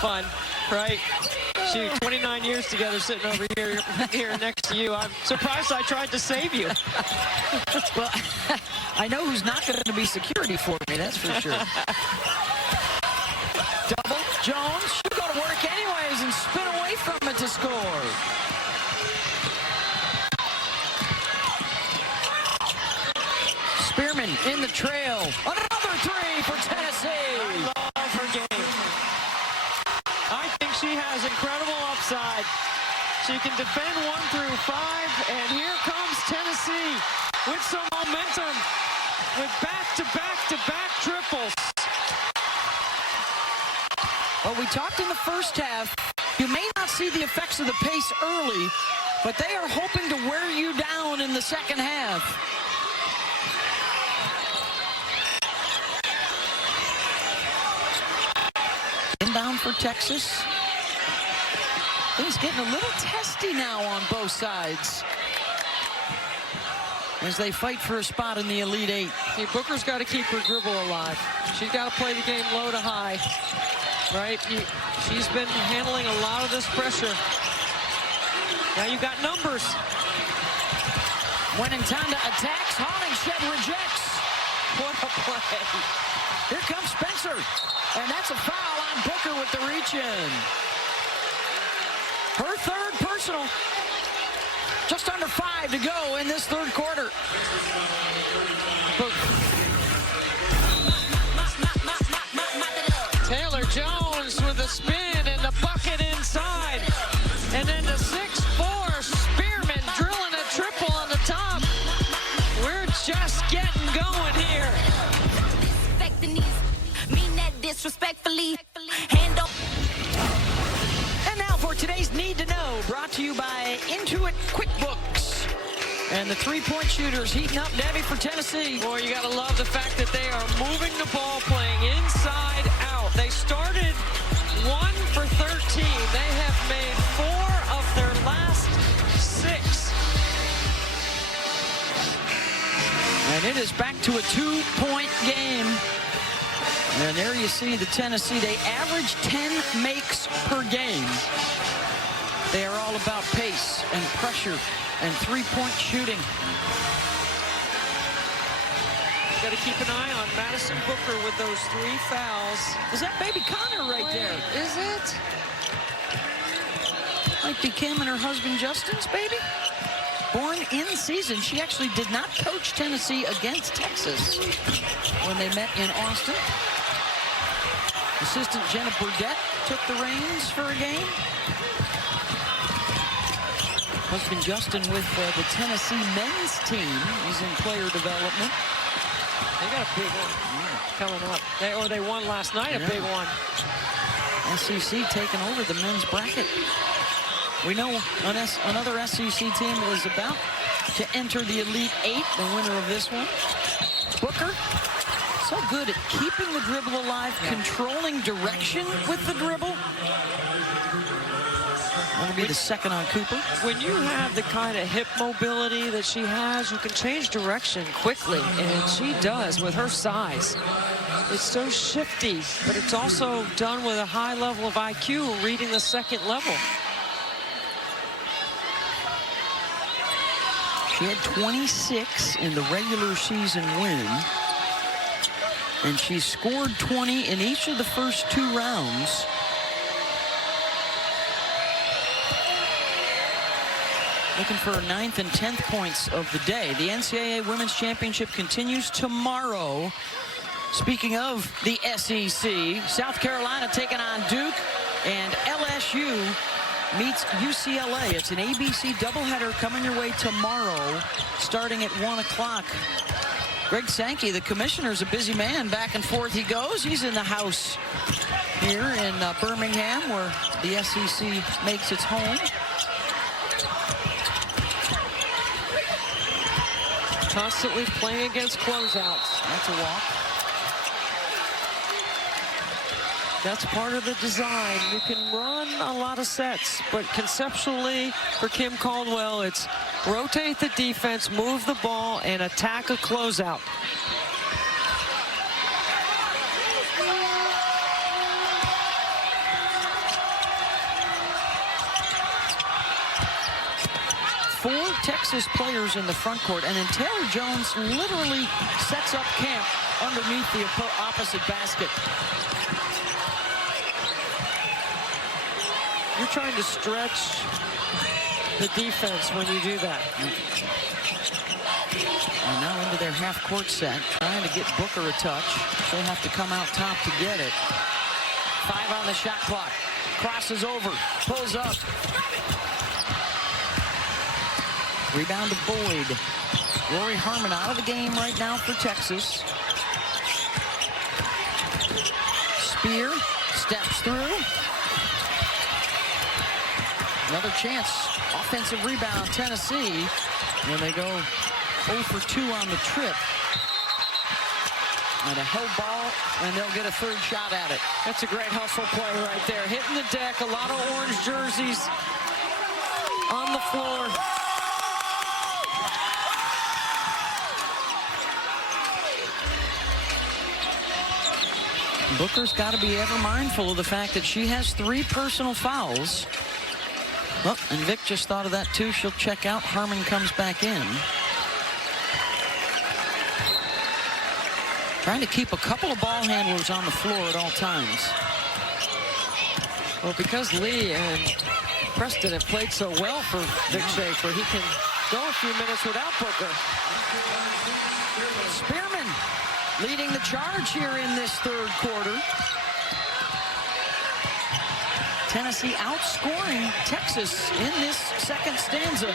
Fun, right? Shoot, 29 years together sitting over here next to you. I'm surprised I tried to save you. Well, I know who's not going to be security for me, that's for sure. Double, Jones, she'll go to work anyways and spin away from it to score. Spearman in the trail. Another 3 for Tennessee. I love her game. I think she has incredible upside. She can defend 1 through 5, and here comes Tennessee with some momentum, with back-to-back-to-back triples. Well, we talked in the first half. You may not see the effects of the pace early, but they are hoping to wear you down in the second half. Inbound for Texas. Things getting a little testy now on both sides as they fight for a spot in the Elite 8. See, Booker's got to keep her dribble alive. She's got to play the game low to high, right? She's been handling a lot of this pressure. Now you got numbers. Wenentanda attacks, Hollingshed rejects. What a play. Here comes Spencer, and that's a foul on Booker with the reach in. Her third personal. Just under 5 to go in this third quarter. Taylor Jones with a spin and the bucket inside. And then the 6'4" Spearman drilling a triple on the top. We're just getting going here. Mean that disrespectfully. Hand up. And now for today's Need to Know, brought to you by Intuit QuickBooks. And the three-point shooters heating up, Debbie, for Tennessee. Boy, you got to love the fact that they are moving the ball, playing inside out. They started 1 for 13. They have made 4 of their last 6. And it is back to a 2-point game. And there you see the Tennessee. They average 10 makes per game. They are all about pace and pressure and three-point shooting. Got to keep an eye on Madison Booker with those 3 fouls. Is that baby Connor right there? Is it? Might be Kim and her husband Justin's baby. Born in season. She actually did not coach Tennessee against Texas when they met in Austin. Assistant Jenna Burdett took the reins for a game. Husband Justin with the Tennessee men's team. He's in player development. They got a big one coming up. They won last night, a big one. SEC taking over the men's bracket. We know another SEC team is about to enter the Elite 8, the winner of this one. Booker, so good at keeping the dribble alive, controlling direction with the dribble. That'll be the second on Cooper. When you have the kind of hip mobility that she has, you can change direction quickly, and she does with her size. It's so shifty, but it's also done with a high level of IQ, reading the second level. She had 26 in the regular season win, and she scored 20 in each of the first 2 rounds. Looking for her 9th and 10th points of the day. The NCAA Women's Championship continues tomorrow. Speaking of the SEC, South Carolina taking on Duke, and LSU meets UCLA. It's an ABC doubleheader coming your way tomorrow, starting at 1 o'clock. Greg Sankey, the commissioner's a busy man. Back and forth he goes. He's in the house here in Birmingham, where the SEC makes its home. Constantly playing against closeouts. That's a walk. That's part of the design. You can run a lot of sets, but conceptually for Kim Caldwell, it's rotate the defense, move the ball, and attack a closeout. Four Texas players in the front court, and then Taylor Jones literally sets up camp underneath the opposite basket. You're trying to stretch the defense when you do that. And now into their half-court set, trying to get Booker a touch. She'll have to come out top to get it. 5 on the shot clock. Crosses over, pulls up. Rebound to Boyd. Rory Harmon out of the game right now for Texas. Spear steps through. Another chance. Offensive rebound, Tennessee. And they go 0 for 2 on the trip. And a held ball, and they'll get a third shot at it. That's a great hustle play right there. Hitting the deck, a lot of orange jerseys on the floor. Booker's got to be ever mindful of the fact that she has 3 personal fouls. Well, and Vic just thought of that too. She'll check out. Harmon comes back in. Trying to keep a couple of ball handlers on the floor at all times. Well, because Lee and Preston have played so well for Vic Schaefer. He can go a few minutes without Booker. Spearman leading the charge here in this third quarter. Tennessee outscoring Texas in this second stanza.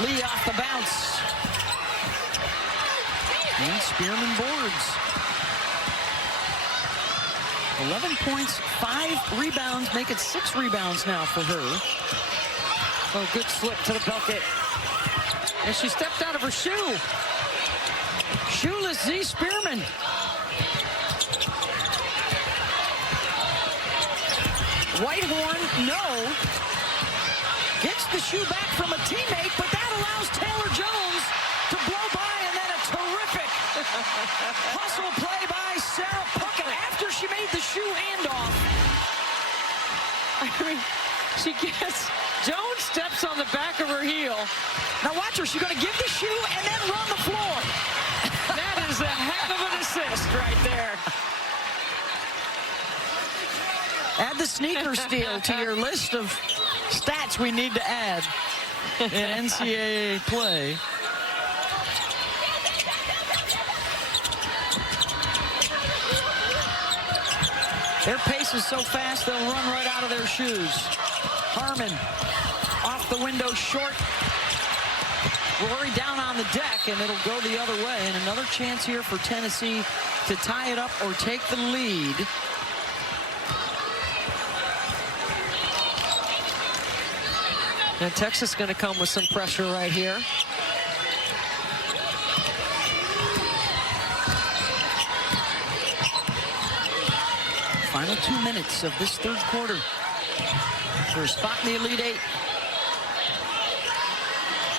Lee off the bounce. And Spearman boards. 11 points, 5 rebounds, make it 6 rebounds now for her. Oh, good slip to the bucket. And she stepped out of her shoe. Shoeless Z Spearman. Whitehorn, no. Gets the shoe back from a teammate, but that allows Taylor Jones to blow by, and then a terrific hustle play by Sarah Puckett after she made the shoe handoff. I mean, she gets, Jones steps on the back of her heel. Now watch her, she's gonna give the shoe and then run the floor. That is a heck of an assist right there. Add the sneaker steal to your list of stats we need to add in NCAA play. Their pace is so fast, they'll run right out of their shoes. Harmon off the window short. Rory down on the deck, and it'll go the other way. And another chance here for Tennessee to tie it up or take the lead. And Texas is going to come with some pressure right here. Final 2 minutes of this third quarter for a spot in the Elite Eight.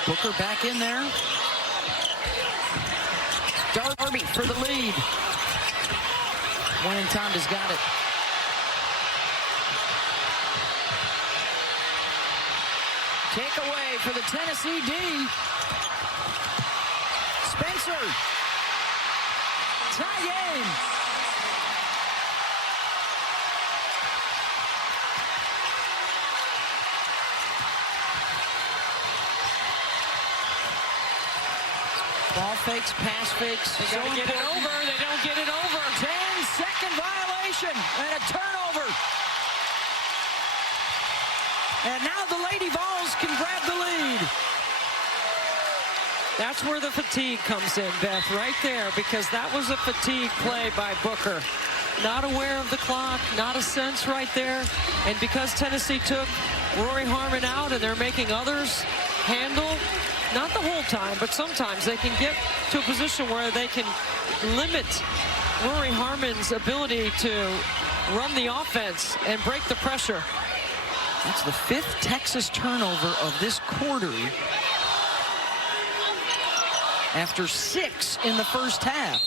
Booker back in there. Darby for the lead. Tanda's got it. Takeaway for the Tennessee D. Spencer. Tie game. Ball fakes, pass fakes. They gotta get it over. They don't get it over. 10-second violation and a turnover. And now the Lady Vols can grab the lead. That's where the fatigue comes in, Beth, right there, because that was a fatigue play by Booker. Not aware of the clock, not a sense right there. And because Tennessee took Rory Harmon out and they're making others handle, not the whole time, but sometimes they can get to a position where they can limit Rory Harmon's ability to run the offense and break the pressure. That's the 5th Texas turnover of this quarter after 6 in the first half.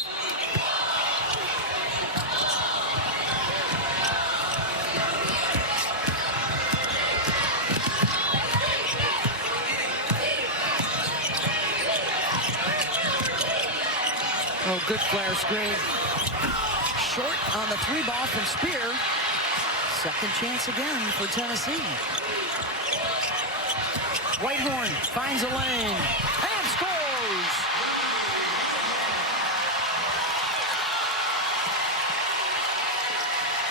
Oh, good flare screen. Short on the 3 ball from Spear. Second chance again for Tennessee. Whitehorn finds a lane and scores.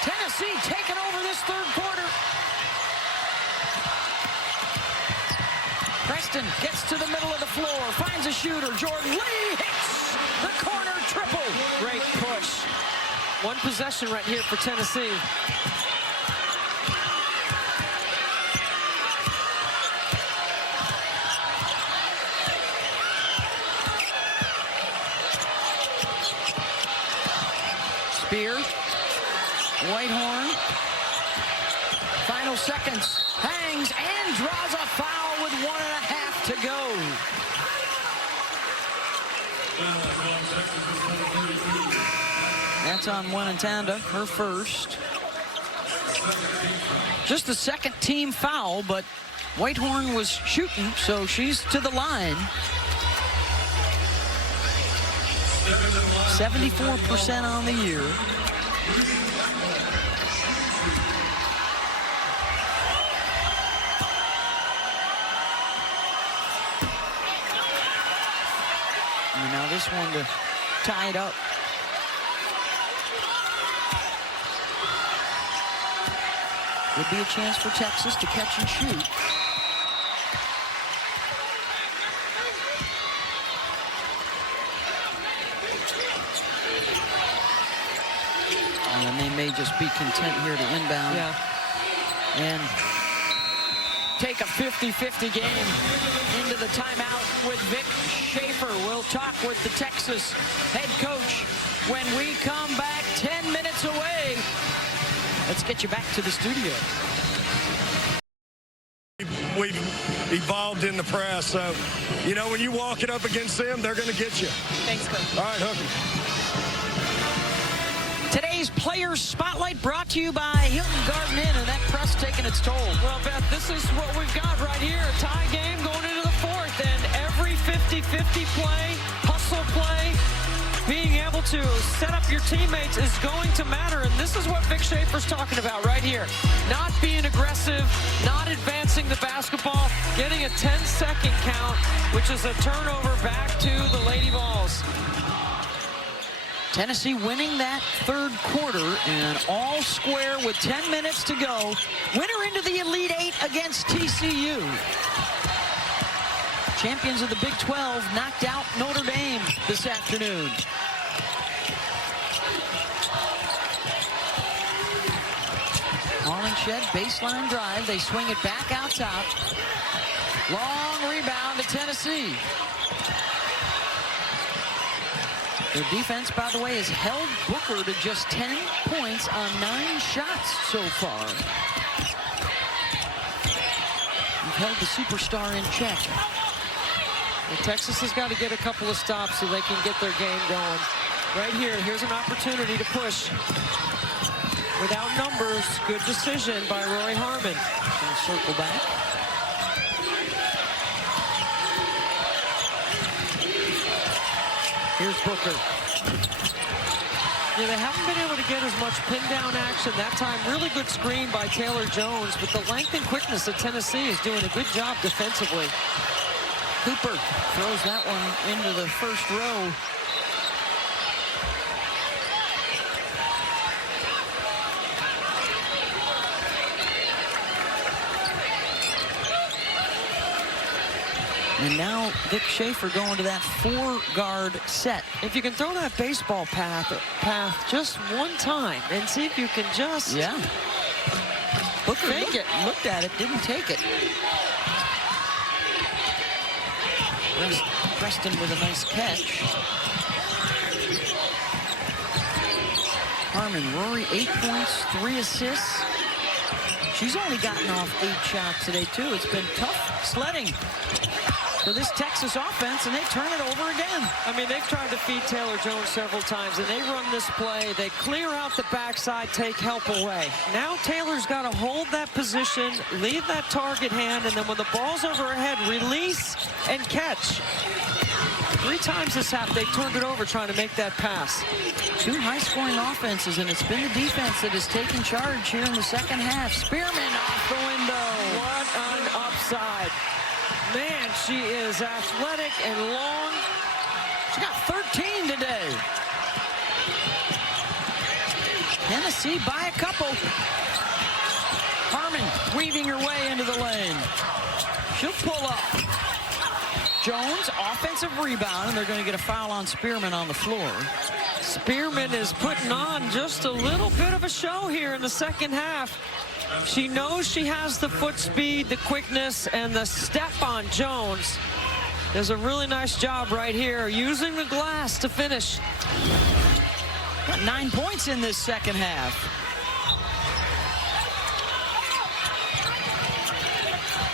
Tennessee taking over this third quarter. Preston gets to the middle of the floor, finds a shooter. Jordan Lee hits the corner triple. Great push. One possession right here for Tennessee. Spear, Whitehorn, final seconds, hangs and draws a foul with 1.5 to go. That's on Tanda, her first. Just the second team foul, but Whitehorn was shooting, so she's to the line. 74% on the year. this one to tie it up. Would be a chance for Texas to catch and shoot. And they may just be content here to inbound. Yeah. And take a 50-50 game into the timeout with Vic Schaefer. We'll talk with the Texas head coach when we come back 10 minutes away. Let's get you back to the studio. We've evolved in the press, so, you know, when you walk it up against them, they're going to get you. Thanks, Coach. All right, Hooker. Today's Players Spotlight brought to you by Hilton Garden Inn, and that press taking its toll. Well, Beth, this is what we've got right here. A tie game going into the fourth, and every 50-50 play, hustle play, being able to set up your teammates is going to matter, and this is what Vic Schaefer's talking about right here. Not being aggressive, not advancing the basketball, getting a 10-second count, which is a turnover back to the Lady Vols. Tennessee winning that third quarter and all square with 10 minutes to go. Winner into the Elite Eight against TCU. Champions of the Big 12 knocked out Notre Dame this afternoon. Hollingshed baseline drive. They swing it back out top. Long rebound to Tennessee. Their defense, by the way, has held Booker to just 10 points on 9 shots so far. You've held the superstar in check. Well, Texas has got to get a couple of stops so they can get their game going. Right here, here's an opportunity to push. Without numbers, good decision by Roy Harmon. Gonna circle back. Here's Booker. Yeah, they haven't been able to get as much pin down action that time. Really good screen by Taylor Jones, but the length and quickness of Tennessee is doing a good job defensively. Cooper throws that one into the first row. And now Vic Schaefer going to that 4-guard set. If you can throw that baseball path just one time and see if you can just Booker looked at it, didn't take it. Preston with a nice catch. Harmon, Rory, 8 points, 3 assists. She's only gotten off 8 shots today, too. It's been tough sledding for this Texas offense, and they turn it over again. I mean, they've tried to feed Taylor Jones several times, and they run this play. They clear out the backside, take help away. Now Taylor's got to hold that position, leave that target hand, and then when the ball's over her head, release and catch. 3 times this half, they've turned it over trying to make that pass. 2 high-scoring offenses, and it's been the defense that has taken charge here in the second half. Spearman off the window. What an upside. Man, she is athletic and long. She got 13 today. Tennessee by a couple. Harmon weaving her way into the lane. She'll pull up. Jones, offensive rebound, and they're going to get a foul on Spearman on the floor. Spearman is putting on just a little bit of a show here in the second half. She knows she has the foot speed, the quickness, and the step on Jones. Does a really nice job right here, using the glass to finish. Got 9 points in this second half.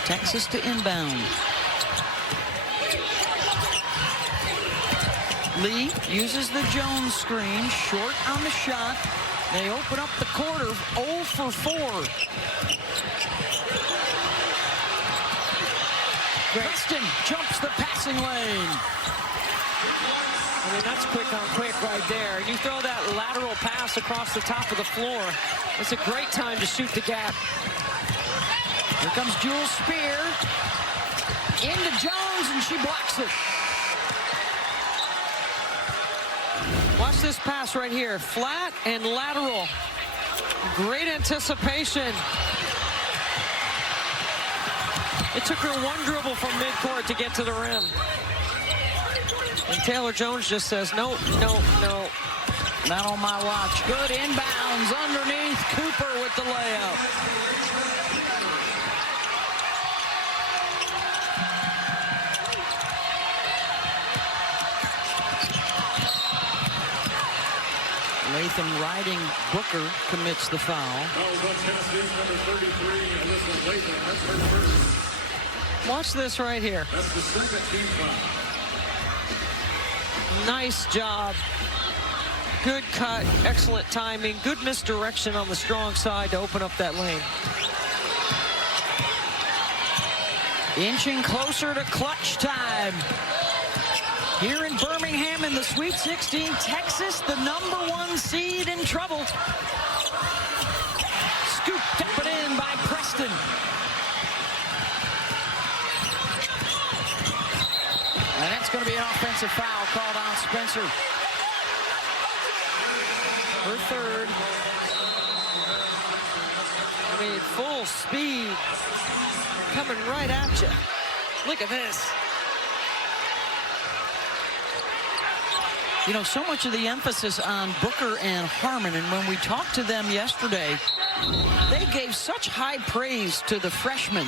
Texas to inbound. Lee uses the Jones screen, short on the shot. They open up the quarter, 0 for 4. Preston jumps the passing lane. I mean, that's quick on quick right there. You throw that lateral pass across the top of the floor. It's a great time to shoot the gap. Here comes Jules Spear. Into Jones, and she blocks it. watch this pass right here. Flat and lateral. Great anticipation. It took her one dribble from midcourt to get to the rim. And Taylor Jones just says, no, no, no. Not on my watch. Good inbounds underneath. Cooper with the layup. Latham riding Booker commits the foul. Watch this right here. That's the second team foul. Nice job. Good cut, excellent timing, good misdirection on the strong side to open up that lane. Inching closer to clutch time. Here in Birmingham in the Sweet 16, Texas, the #1 seed, in trouble. Scooped up and in by Preston. And that's going to be an offensive foul called on Spencer. Her third. I mean, full speed, coming right at you. Look at this. You know, so much of the emphasis on Booker and Harmon, and when we talked to them yesterday, they gave such high praise to the freshmen.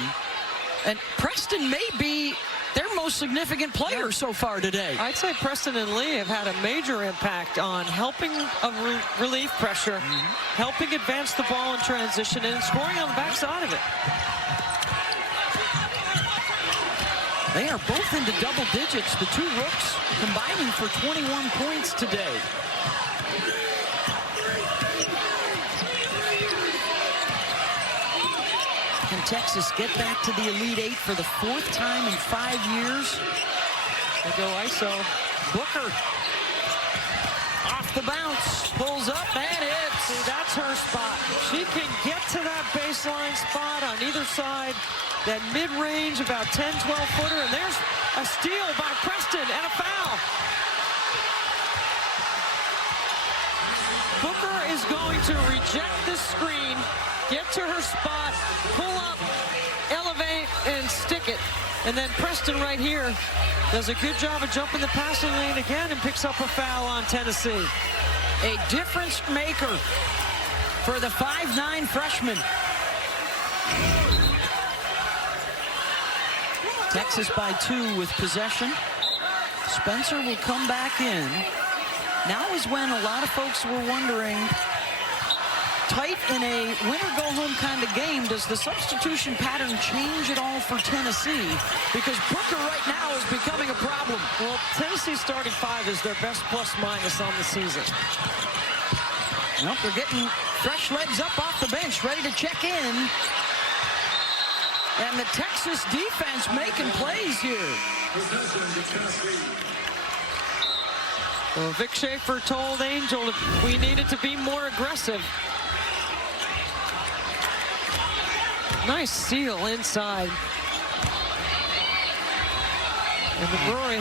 And Preston may be their most significant player so far today. I'd say Preston and Lee have had a major impact on helping relieve pressure, helping advance the ball in transition, and scoring on the backside of it. They are both into double digits. The two rooks combining for 21 points today. Can Texas get back to the Elite Eight for the 4th time in 5 years? They go ISO. Booker off the bounce, pulls up and hits. See, that's her spot. She can get to that baseline spot on either side. That mid-range, about 10, 12-footer, and there's a steal by Preston and a foul. Booker is going to reject this screen, get to her spot, pull up, elevate, and stick it. And then Preston right here does a good job of jumping the passing lane again and picks up a foul on Tennessee. A difference maker for the 5'9" freshman. Texas by 2 with possession. Spencer will come back in. Now is when a lot of folks were wondering, tight in a win-or-go-home kind of game, does the substitution pattern change at all for Tennessee? Because Booker right now is becoming a problem. Well, Tennessee's starting 5 is their best plus-minus on the season. Nope, they're getting fresh legs up off the bench, ready to check in. And the Texas defense making plays here. Well, Vic Schaefer told Angel that we needed to be more aggressive. Nice seal inside. And the Rory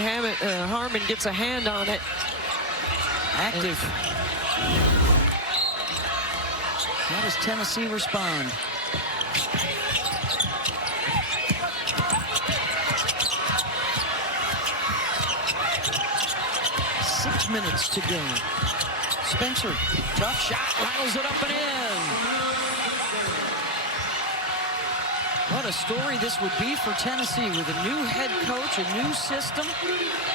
Harmon gets a hand on it. Active. How does Tennessee respond? Minutes to go. Spencer, tough shot, rattles it up and in. What a story this would be for Tennessee with a new head coach, a new system.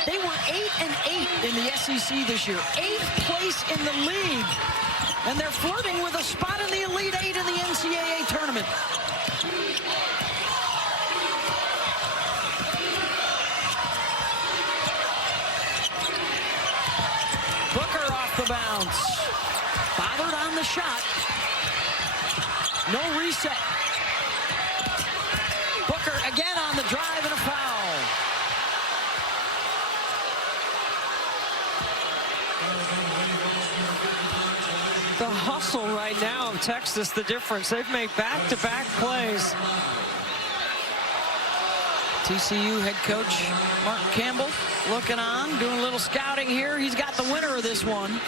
They were 8-8 in the SEC this year, 8th place in the league. And they're flirting with a spot in the Elite Eight in the NCAA tournament. The bounce. Bothered on the shot. No reset. Booker again on the drive and a foul. The hustle right now of Texas, the difference. They've made back-to-back plays. TCU head coach Mark Campbell looking on, doing a little scouting here. He's got the winner of this one.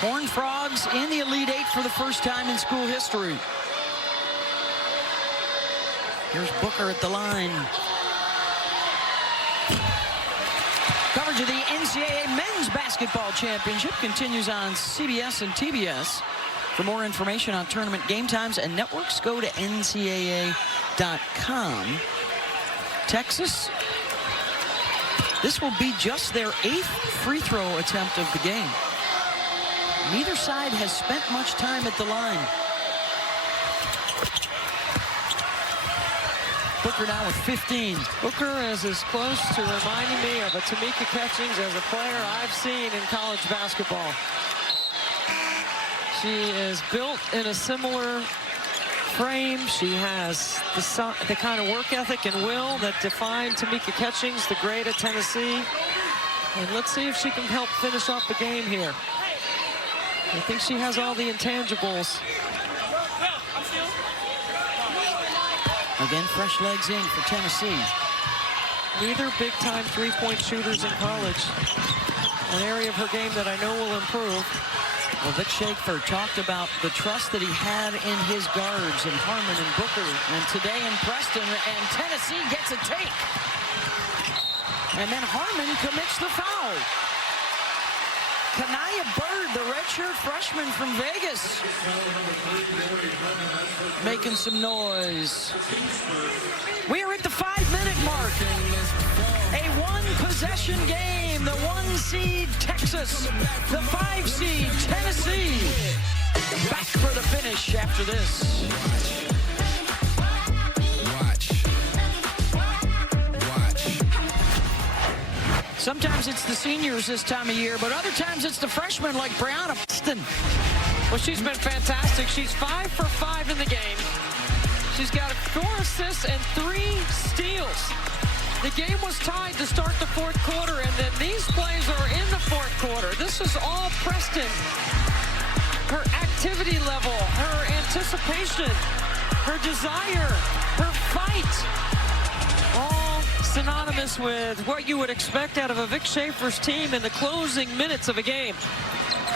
Horned Frogs in the Elite Eight for the first time in school history. Here's Booker at the line. Coverage of the NCAA Men's Basketball Championship continues on CBS and TBS. For more information on tournament game times and networks, go to ncaa.com. Texas, this will be just their 8th free throw attempt of the game. Neither side has spent much time at the line. Booker now with 15. Booker is as close to reminding me of a Tamika Catchings as a player I've seen in college basketball. She is built in a similar frame. She has the kind of work ethic and will that defined Tamika Catchings, the great at Tennessee. And let's see if she can help finish off the game here. I think she has all the intangibles. Again, fresh legs in for Tennessee. Neither big-time three-point shooters in college. An area of her game that I know will improve. Well, Vic Schaefer talked about the trust that he had in his guards, in Harmon and Booker, and today in Preston, and Tennessee gets a take. And then Harmon commits the foul. Kanaya Bird, the redshirt freshman from Vegas, making some noise. We are at the 5-minute mark. A one-possession game. The 1 seed Texas, the 5 seed Tennessee. Back for the finish after this. Sometimes it's the seniors this time of year, but other times it's the freshmen like Brianna Preston. Well, she's been fantastic. She's 5 for 5 in the game. She's got 4 assists and 3 steals. The game was tied to start the 4th quarter, and then these plays are in the 4th quarter. This is all Preston. Her activity level, her anticipation, her desire, her fight. All synonymous with what you would expect out of a Vic Schaefer's team in the closing minutes of a game.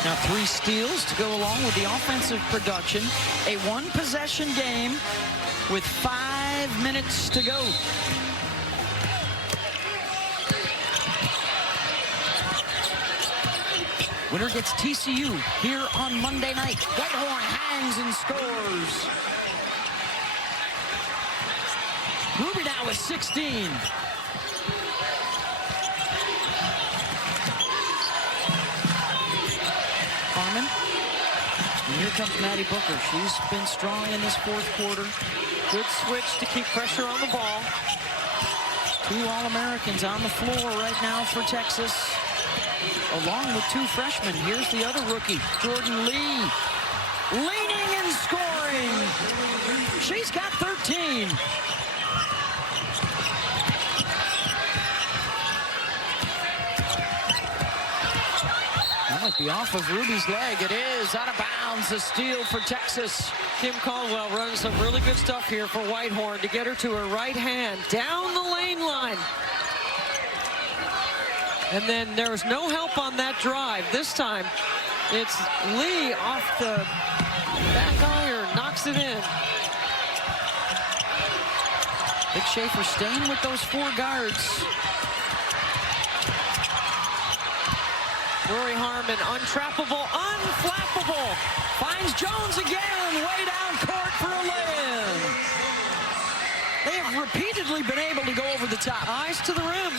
Now 3 steals to go along with the offensive production. A one-possession game with 5 minutes to go. Winner gets TCU here on Monday night. Whitehorn hangs and scores. Ruby now with 16. Harmon. And here comes Maddie Booker. She's been strong in this 4th quarter. Good switch to keep pressure on the ball. 2 All-Americans on the floor right now for Texas, along with 2 freshmen. Here's the other rookie, Jordan Lee, leaning and scoring. She's got 13. That might be off of Ruby's leg. It is out of bounds. A steal for Texas. Kim Caldwell running some really good stuff here for Whitehorn to get her to her right hand down the lane line. And then there was no help on that drive. This time, it's Lee off the back iron, knocks it in. Vic Schaefer staying with those 4 guards. Rory Harmon, untrappable, unflappable. Finds Jones again, way down court for a lay-in. They have repeatedly been able to go over the top. Eyes to the rim.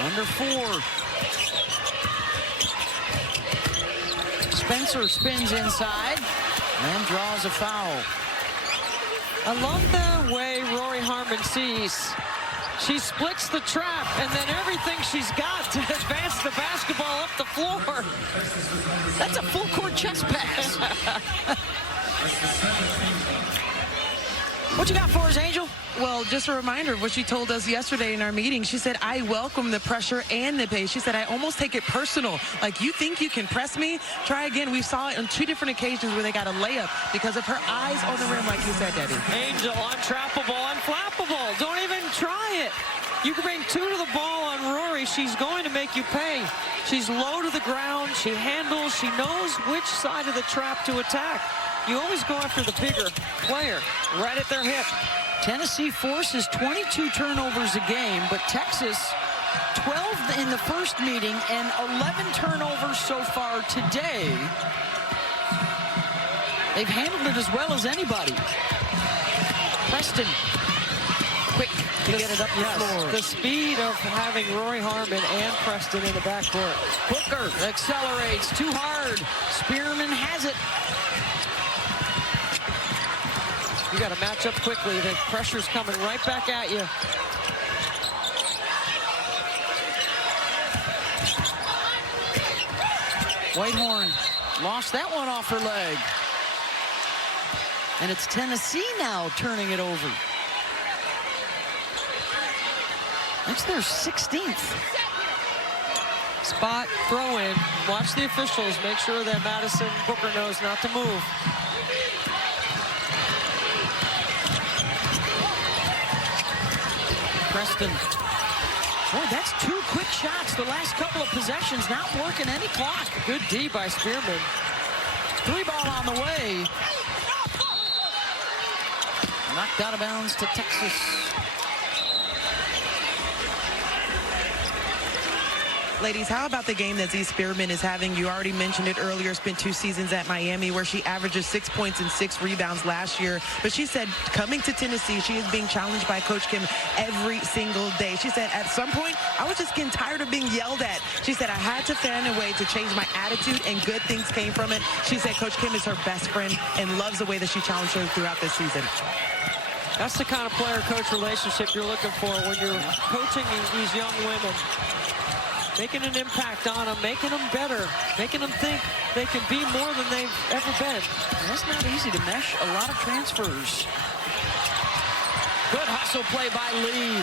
Under 4. Spencer spins inside and draws a foul. I love the way Rory Harmon sees. She splits the trap and then everything she's got to advance the basketball up the floor. That's a full court chest pass. What you got for us, Angel? Well, just a reminder of what she told us yesterday in our meeting. She said, I welcome the pressure and the pace. She said, I almost take it personal. Like, you think you can press me? Try again. We saw it on 2 different occasions where they got a layup because of her eyes on the rim, like you said, Debbie. Angel, untrappable, unflappable. Don't even try it. You can bring 2 to the ball on Rory. She's going to make you pay. She's low to the ground. She handles. She knows which side of the trap to attack. You always go after the bigger player right at their hip. Tennessee forces 22 turnovers a game, but Texas 12 in the first meeting and 11 turnovers so far today. They've handled it as well as anybody. Preston, quick to get it up the floor. The speed of having Rory Harmon and Preston in the backcourt. Booker accelerates too hard. Spearman has it. You got to match up quickly. The pressure's coming right back at you. Whitehorn lost that one off her leg. And it's Tennessee now turning it over. That's their 16th. Spot, throw in. Watch the officials. Make sure that Madison Booker knows not to move. Preston. Boy, that's 2 quick shots the last couple of possessions, not working any clock. Good D by Spearman. 3 ball on the way. Knocked out of bounds to Texas. Ladies, how about the game that Z Spearman is having? You already mentioned it earlier, spent 2 seasons at Miami where she averages 6 points and 6 rebounds last year. But she said coming to Tennessee, she is being challenged by Coach Kim every single day. She said at some point, I was just getting tired of being yelled at. She said, I had to find a way to change my attitude and good things came from it. She said Coach Kim is her best friend and loves the way that she challenged her throughout this season. That's the kind of player-coach relationship you're looking for when you're coaching these young women. Making an impact on them, making them better, making them think they can be more than they've ever been. And that's not easy to mesh a lot of transfers. Good hustle play by Lee.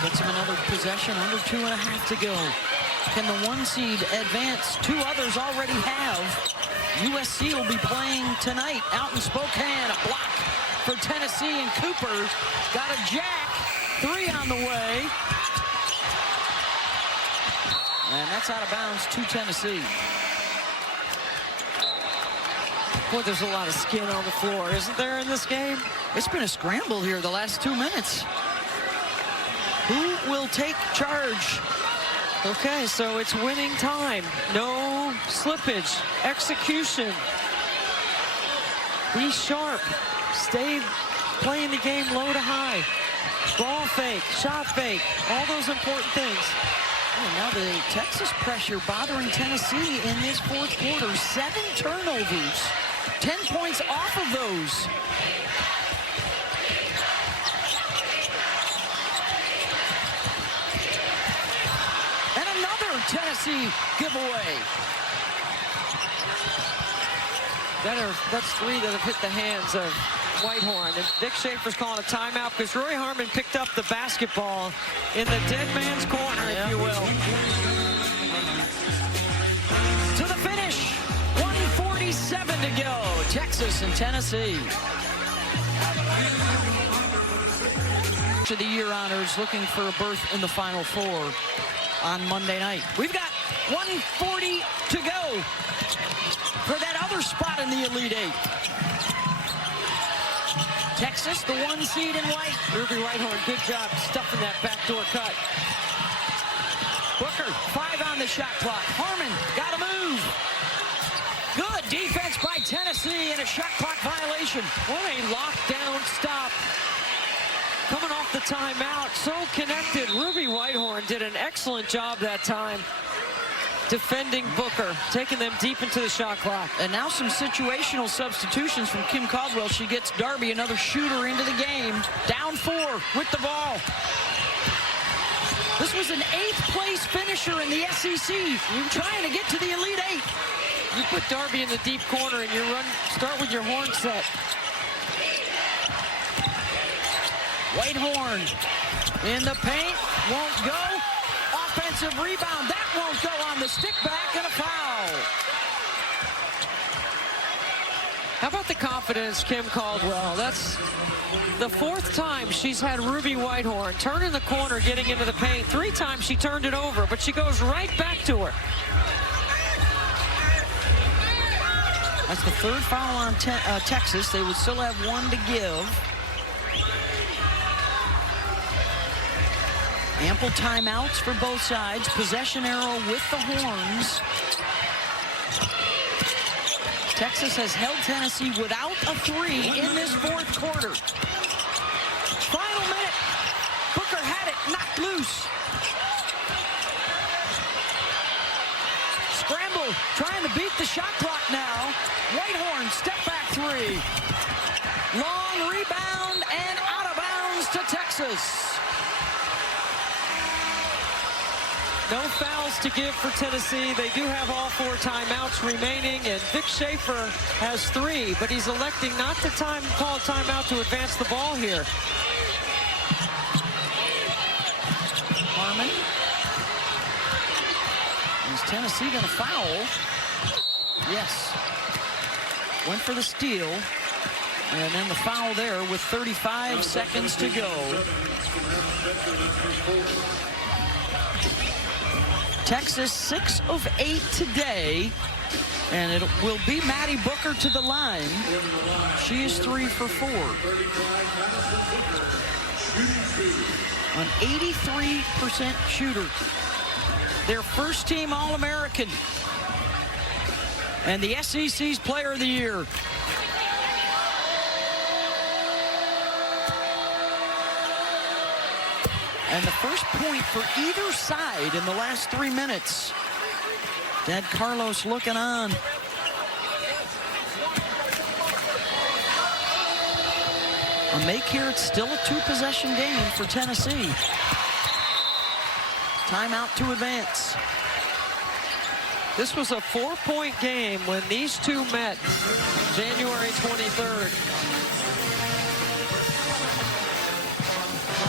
Gets him another possession, under 2.5 to go. Can the 1 seed advance? 2 others already have. USC will be playing tonight out in Spokane. A block for Tennessee, and Cooper got a jack. 3 on the way. And that's out of bounds to Tennessee. Boy, there's a lot of skin on the floor, isn't there, in this game? It's been a scramble here the last 2 minutes. Who will take charge? Okay, so it's winning time. No slippage. Execution. Be sharp. Stay playing the game low to high. Ball fake, shot fake, all those important things. Oh, now the Texas pressure bothering Tennessee in this 4th quarter. 7 turnovers. 10 points off of those. And another Tennessee giveaway. That's 3 that have hit the hands of Whitehorn. And Dick Schaefer's calling a timeout because Rory Harmon picked up the basketball in the dead man's corner, if you will. To the finish. 1:47 to go. Texas and Tennessee. To the year honors looking for a berth in the Final Four on Monday night. We've got 1:40 to go for that other spot in the Elite Eight. Texas, the 1 seed in white. Ruby Whitehorn, good job stuffing that backdoor cut. Booker, 5 on the shot clock. Harmon, got to move. Good defense by Tennessee and a shot clock violation. What a lockdown stop. Coming off the timeout, so connected. Ruby Whitehorn did an excellent job that time. Defending Booker, taking them deep into the shot clock. And now some situational substitutions from Kim Caldwell. She gets Darby, another shooter, into the game. Down 4 with the ball. This was an 8th place finisher in the SEC, trying to get to the Elite Eight. You put Darby in the deep corner and you start with your horn set. Whitehorn in the paint, won't go. Offensive rebound, that won't go on the stick back, and a foul. How about the confidence, Kim Caldwell? That's the 4th time she's had Ruby Whitehorn turning the corner, getting into the paint. 3 times she turned it over, but she goes right back to her. That's the 3rd foul on Texas. They would still have 1 to give. Ample timeouts for both sides. Possession arrow with the Horns. Texas has held Tennessee without a 3 in this 4th quarter. Final minute. Booker had it knocked loose. Scramble, trying to beat the shot clock now. Whitehorn, step back 3. Long rebound and out of bounds to Texas. No fouls to give for Tennessee. They do have all 4 timeouts remaining, and Vic Schaefer has 3, but he's electing not to call a timeout to advance the ball here. Harmon. Is Tennessee going to foul? Yes. Went for the steal. And then the foul there with 35 seconds to go. Texas 6 of 8 today, and it will be Maddie Booker to the line. She is 3 for 4. An 83% shooter. Their first team All-American. And the SEC's Player of the Year. And the first point for either side in the last 3 minutes. Dad Carlos looking on. A make here, it's still a 2-possession game for Tennessee. Timeout to advance. This was a 4-point game when these two met January 23rd.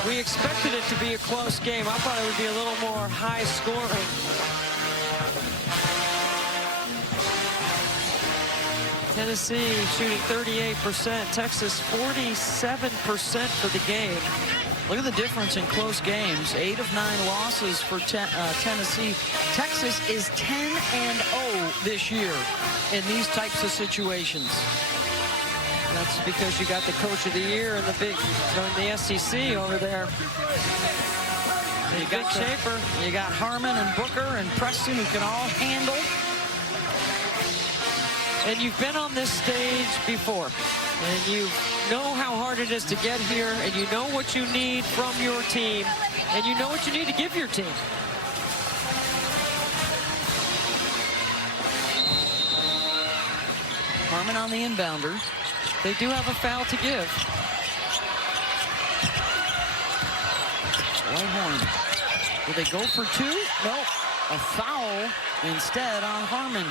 We expected it to be a close game. I thought it would be a little more high scoring. Tennessee shooting 38%, Texas 47% for the game. Look at the difference in close games. 8 of 9 losses for Tennessee. Texas is 10-0 this year in these types of situations. That's because you got the coach of the year in the the SEC over there. You got Schaefer. You got Harmon and Booker and Preston who can all handle. And you've been on this stage before, and you know how hard it is to get here, and you know what you need from your team, and you know what you need to give your team. Harmon on the inbounder. They do have a foul to give. Longhorns. Will they go for 2? Nope. A foul instead on Harmon.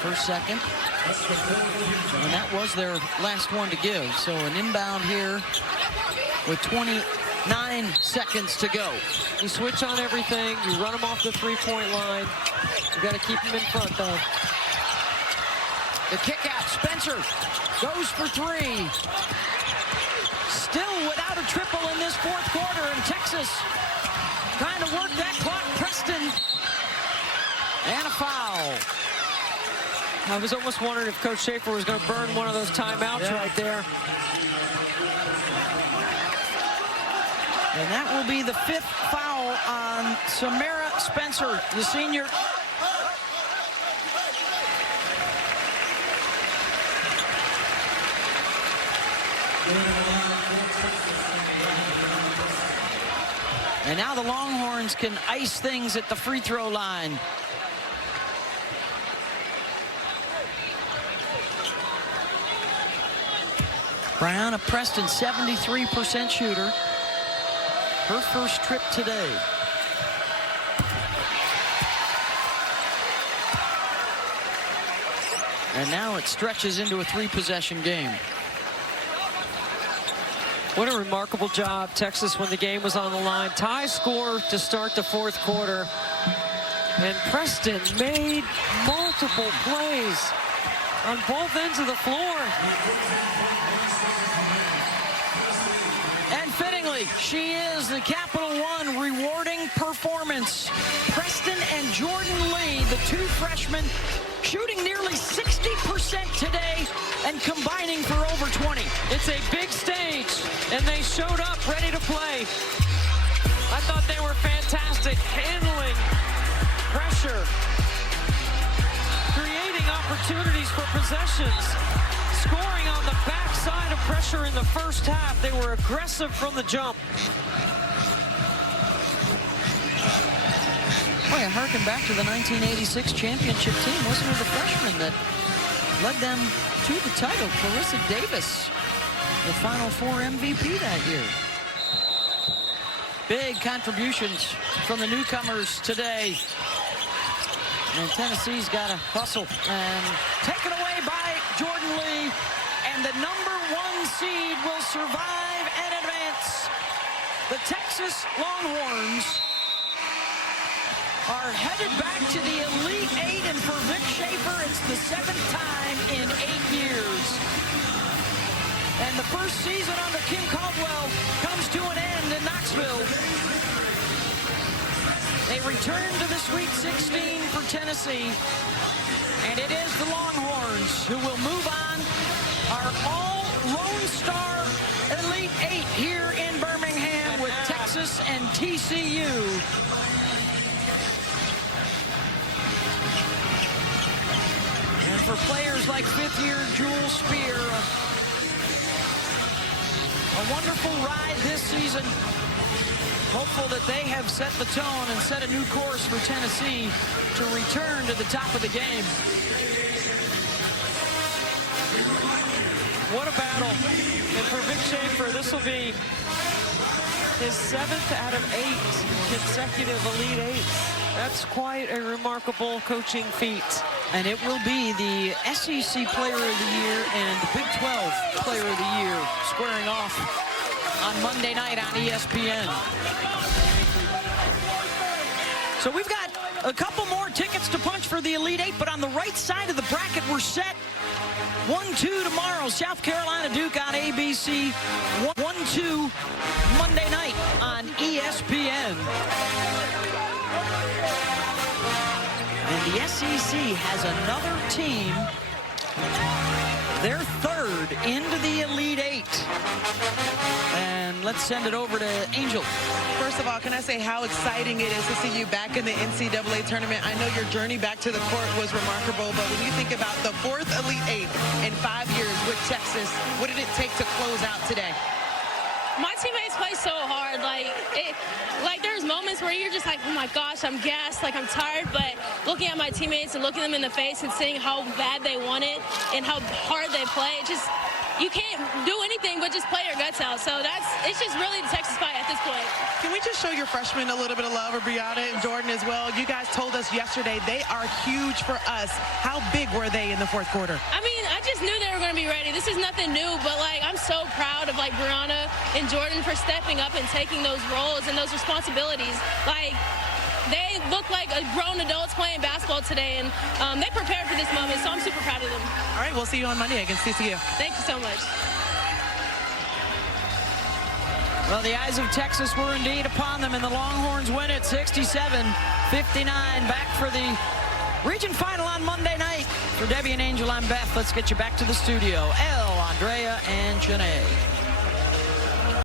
First second. And that was their last one to give. So an inbound here with 29 seconds to go. You switch on everything. You run them off the three-point line. You got to keep them in front, though. The kick out. Spencer goes for 3. Still without a triple in this 4th quarter. And Texas trying to work that clock. Preston. And a foul. I was almost wondering if Coach Schaefer was going to burn one of those timeouts right there. And that will be the 5th foul on Samara Spencer, the senior. And now the Longhorns can ice things at the free throw line. Brianna Preston, 73% shooter. Her first trip today. And now it stretches into a 3-possession game. What a remarkable job, Texas, when the game was on the line. Tie score to start the 4th quarter. And Preston made multiple plays on both ends of the floor. And fittingly, she is the Capital One rewarding performance. Preston and Jordan Lee, the 2 freshmen, shooting nearly 60% today and combining for over 20. It's a big stage, and they showed up ready to play. I thought they were fantastic, handling pressure, creating opportunities for possessions, scoring on the backside of pressure in the first half. They were aggressive from the jump. Boy, I harken back to the 1986 championship team. Wasn't it the freshman that led them to the title? Clarissa Davis, the Final Four MVP that year. Big contributions from the newcomers today. And Tennessee's got to hustle. And taken away by Jordan Lee. And the #1 seed will survive and advance. The Texas Longhorns are headed back to the Elite 8, and for Vic Schaefer, it's the 7th time in 8 years. And the first season under Kim Caldwell comes to an end in Knoxville. They return to the Sweet 16 for Tennessee, and it is the Longhorns who will move on, our all-Lone Star Elite 8 here in Birmingham with Texas and TCU. And for players like 5th-year Jewel Spear, a wonderful ride this season. Hopeful that they have set the tone and set a new course for Tennessee to return to the top of the game. What a battle. And for Vic Schaefer, this will be his 7th out of 8 consecutive Elite 8s. That's quite a remarkable coaching feat. And it will be the SEC Player of the Year and the Big 12 Player of the Year squaring off on Monday night on ESPN. So we've got a couple more tickets to punch for the Elite 8, but on the right side of the bracket, we're set. 1-2 tomorrow, South Carolina Duke on ABC. 1-2 Monday night on ESPN. And the SEC has another team, their 3rd into the Elite 8. And let's send it over to Angel. First of all, can I say how exciting it is to see you back in the NCAA tournament? I know your journey back to the court was remarkable, but when you think about the 4th Elite 8 in 5 years with Texas, what did it take to close out today? My teammates play so hard. Like there's moments where you're just like, oh my gosh, I'm gassed, like I'm tired. But looking at my teammates and looking them in the face and seeing how bad they want it and how hard they play, you can't do anything but just play your guts out. So it's just really the Texas fight at this point. Can we just show your freshmen a little bit of love, or Brianna and Jordan as well? You guys told us yesterday they are huge for us. How big were they in the 4th quarter? I mean, I just knew they were going to be ready. This is nothing new, but I'm so proud of Brianna and Jordan for stepping up and taking those roles and those responsibilities. They look like grown adults playing basketball today, and they prepared for this moment, so I'm super proud of them. All right, we'll see you on Monday against TCU. Thank you so much. Well, the eyes of Texas were indeed upon them, and the Longhorns win it 67-59. Back for the region final on Monday night. For Debbie and Angel, I'm Beth. Let's get you back to the studio. Elle, Andrea, and Janae.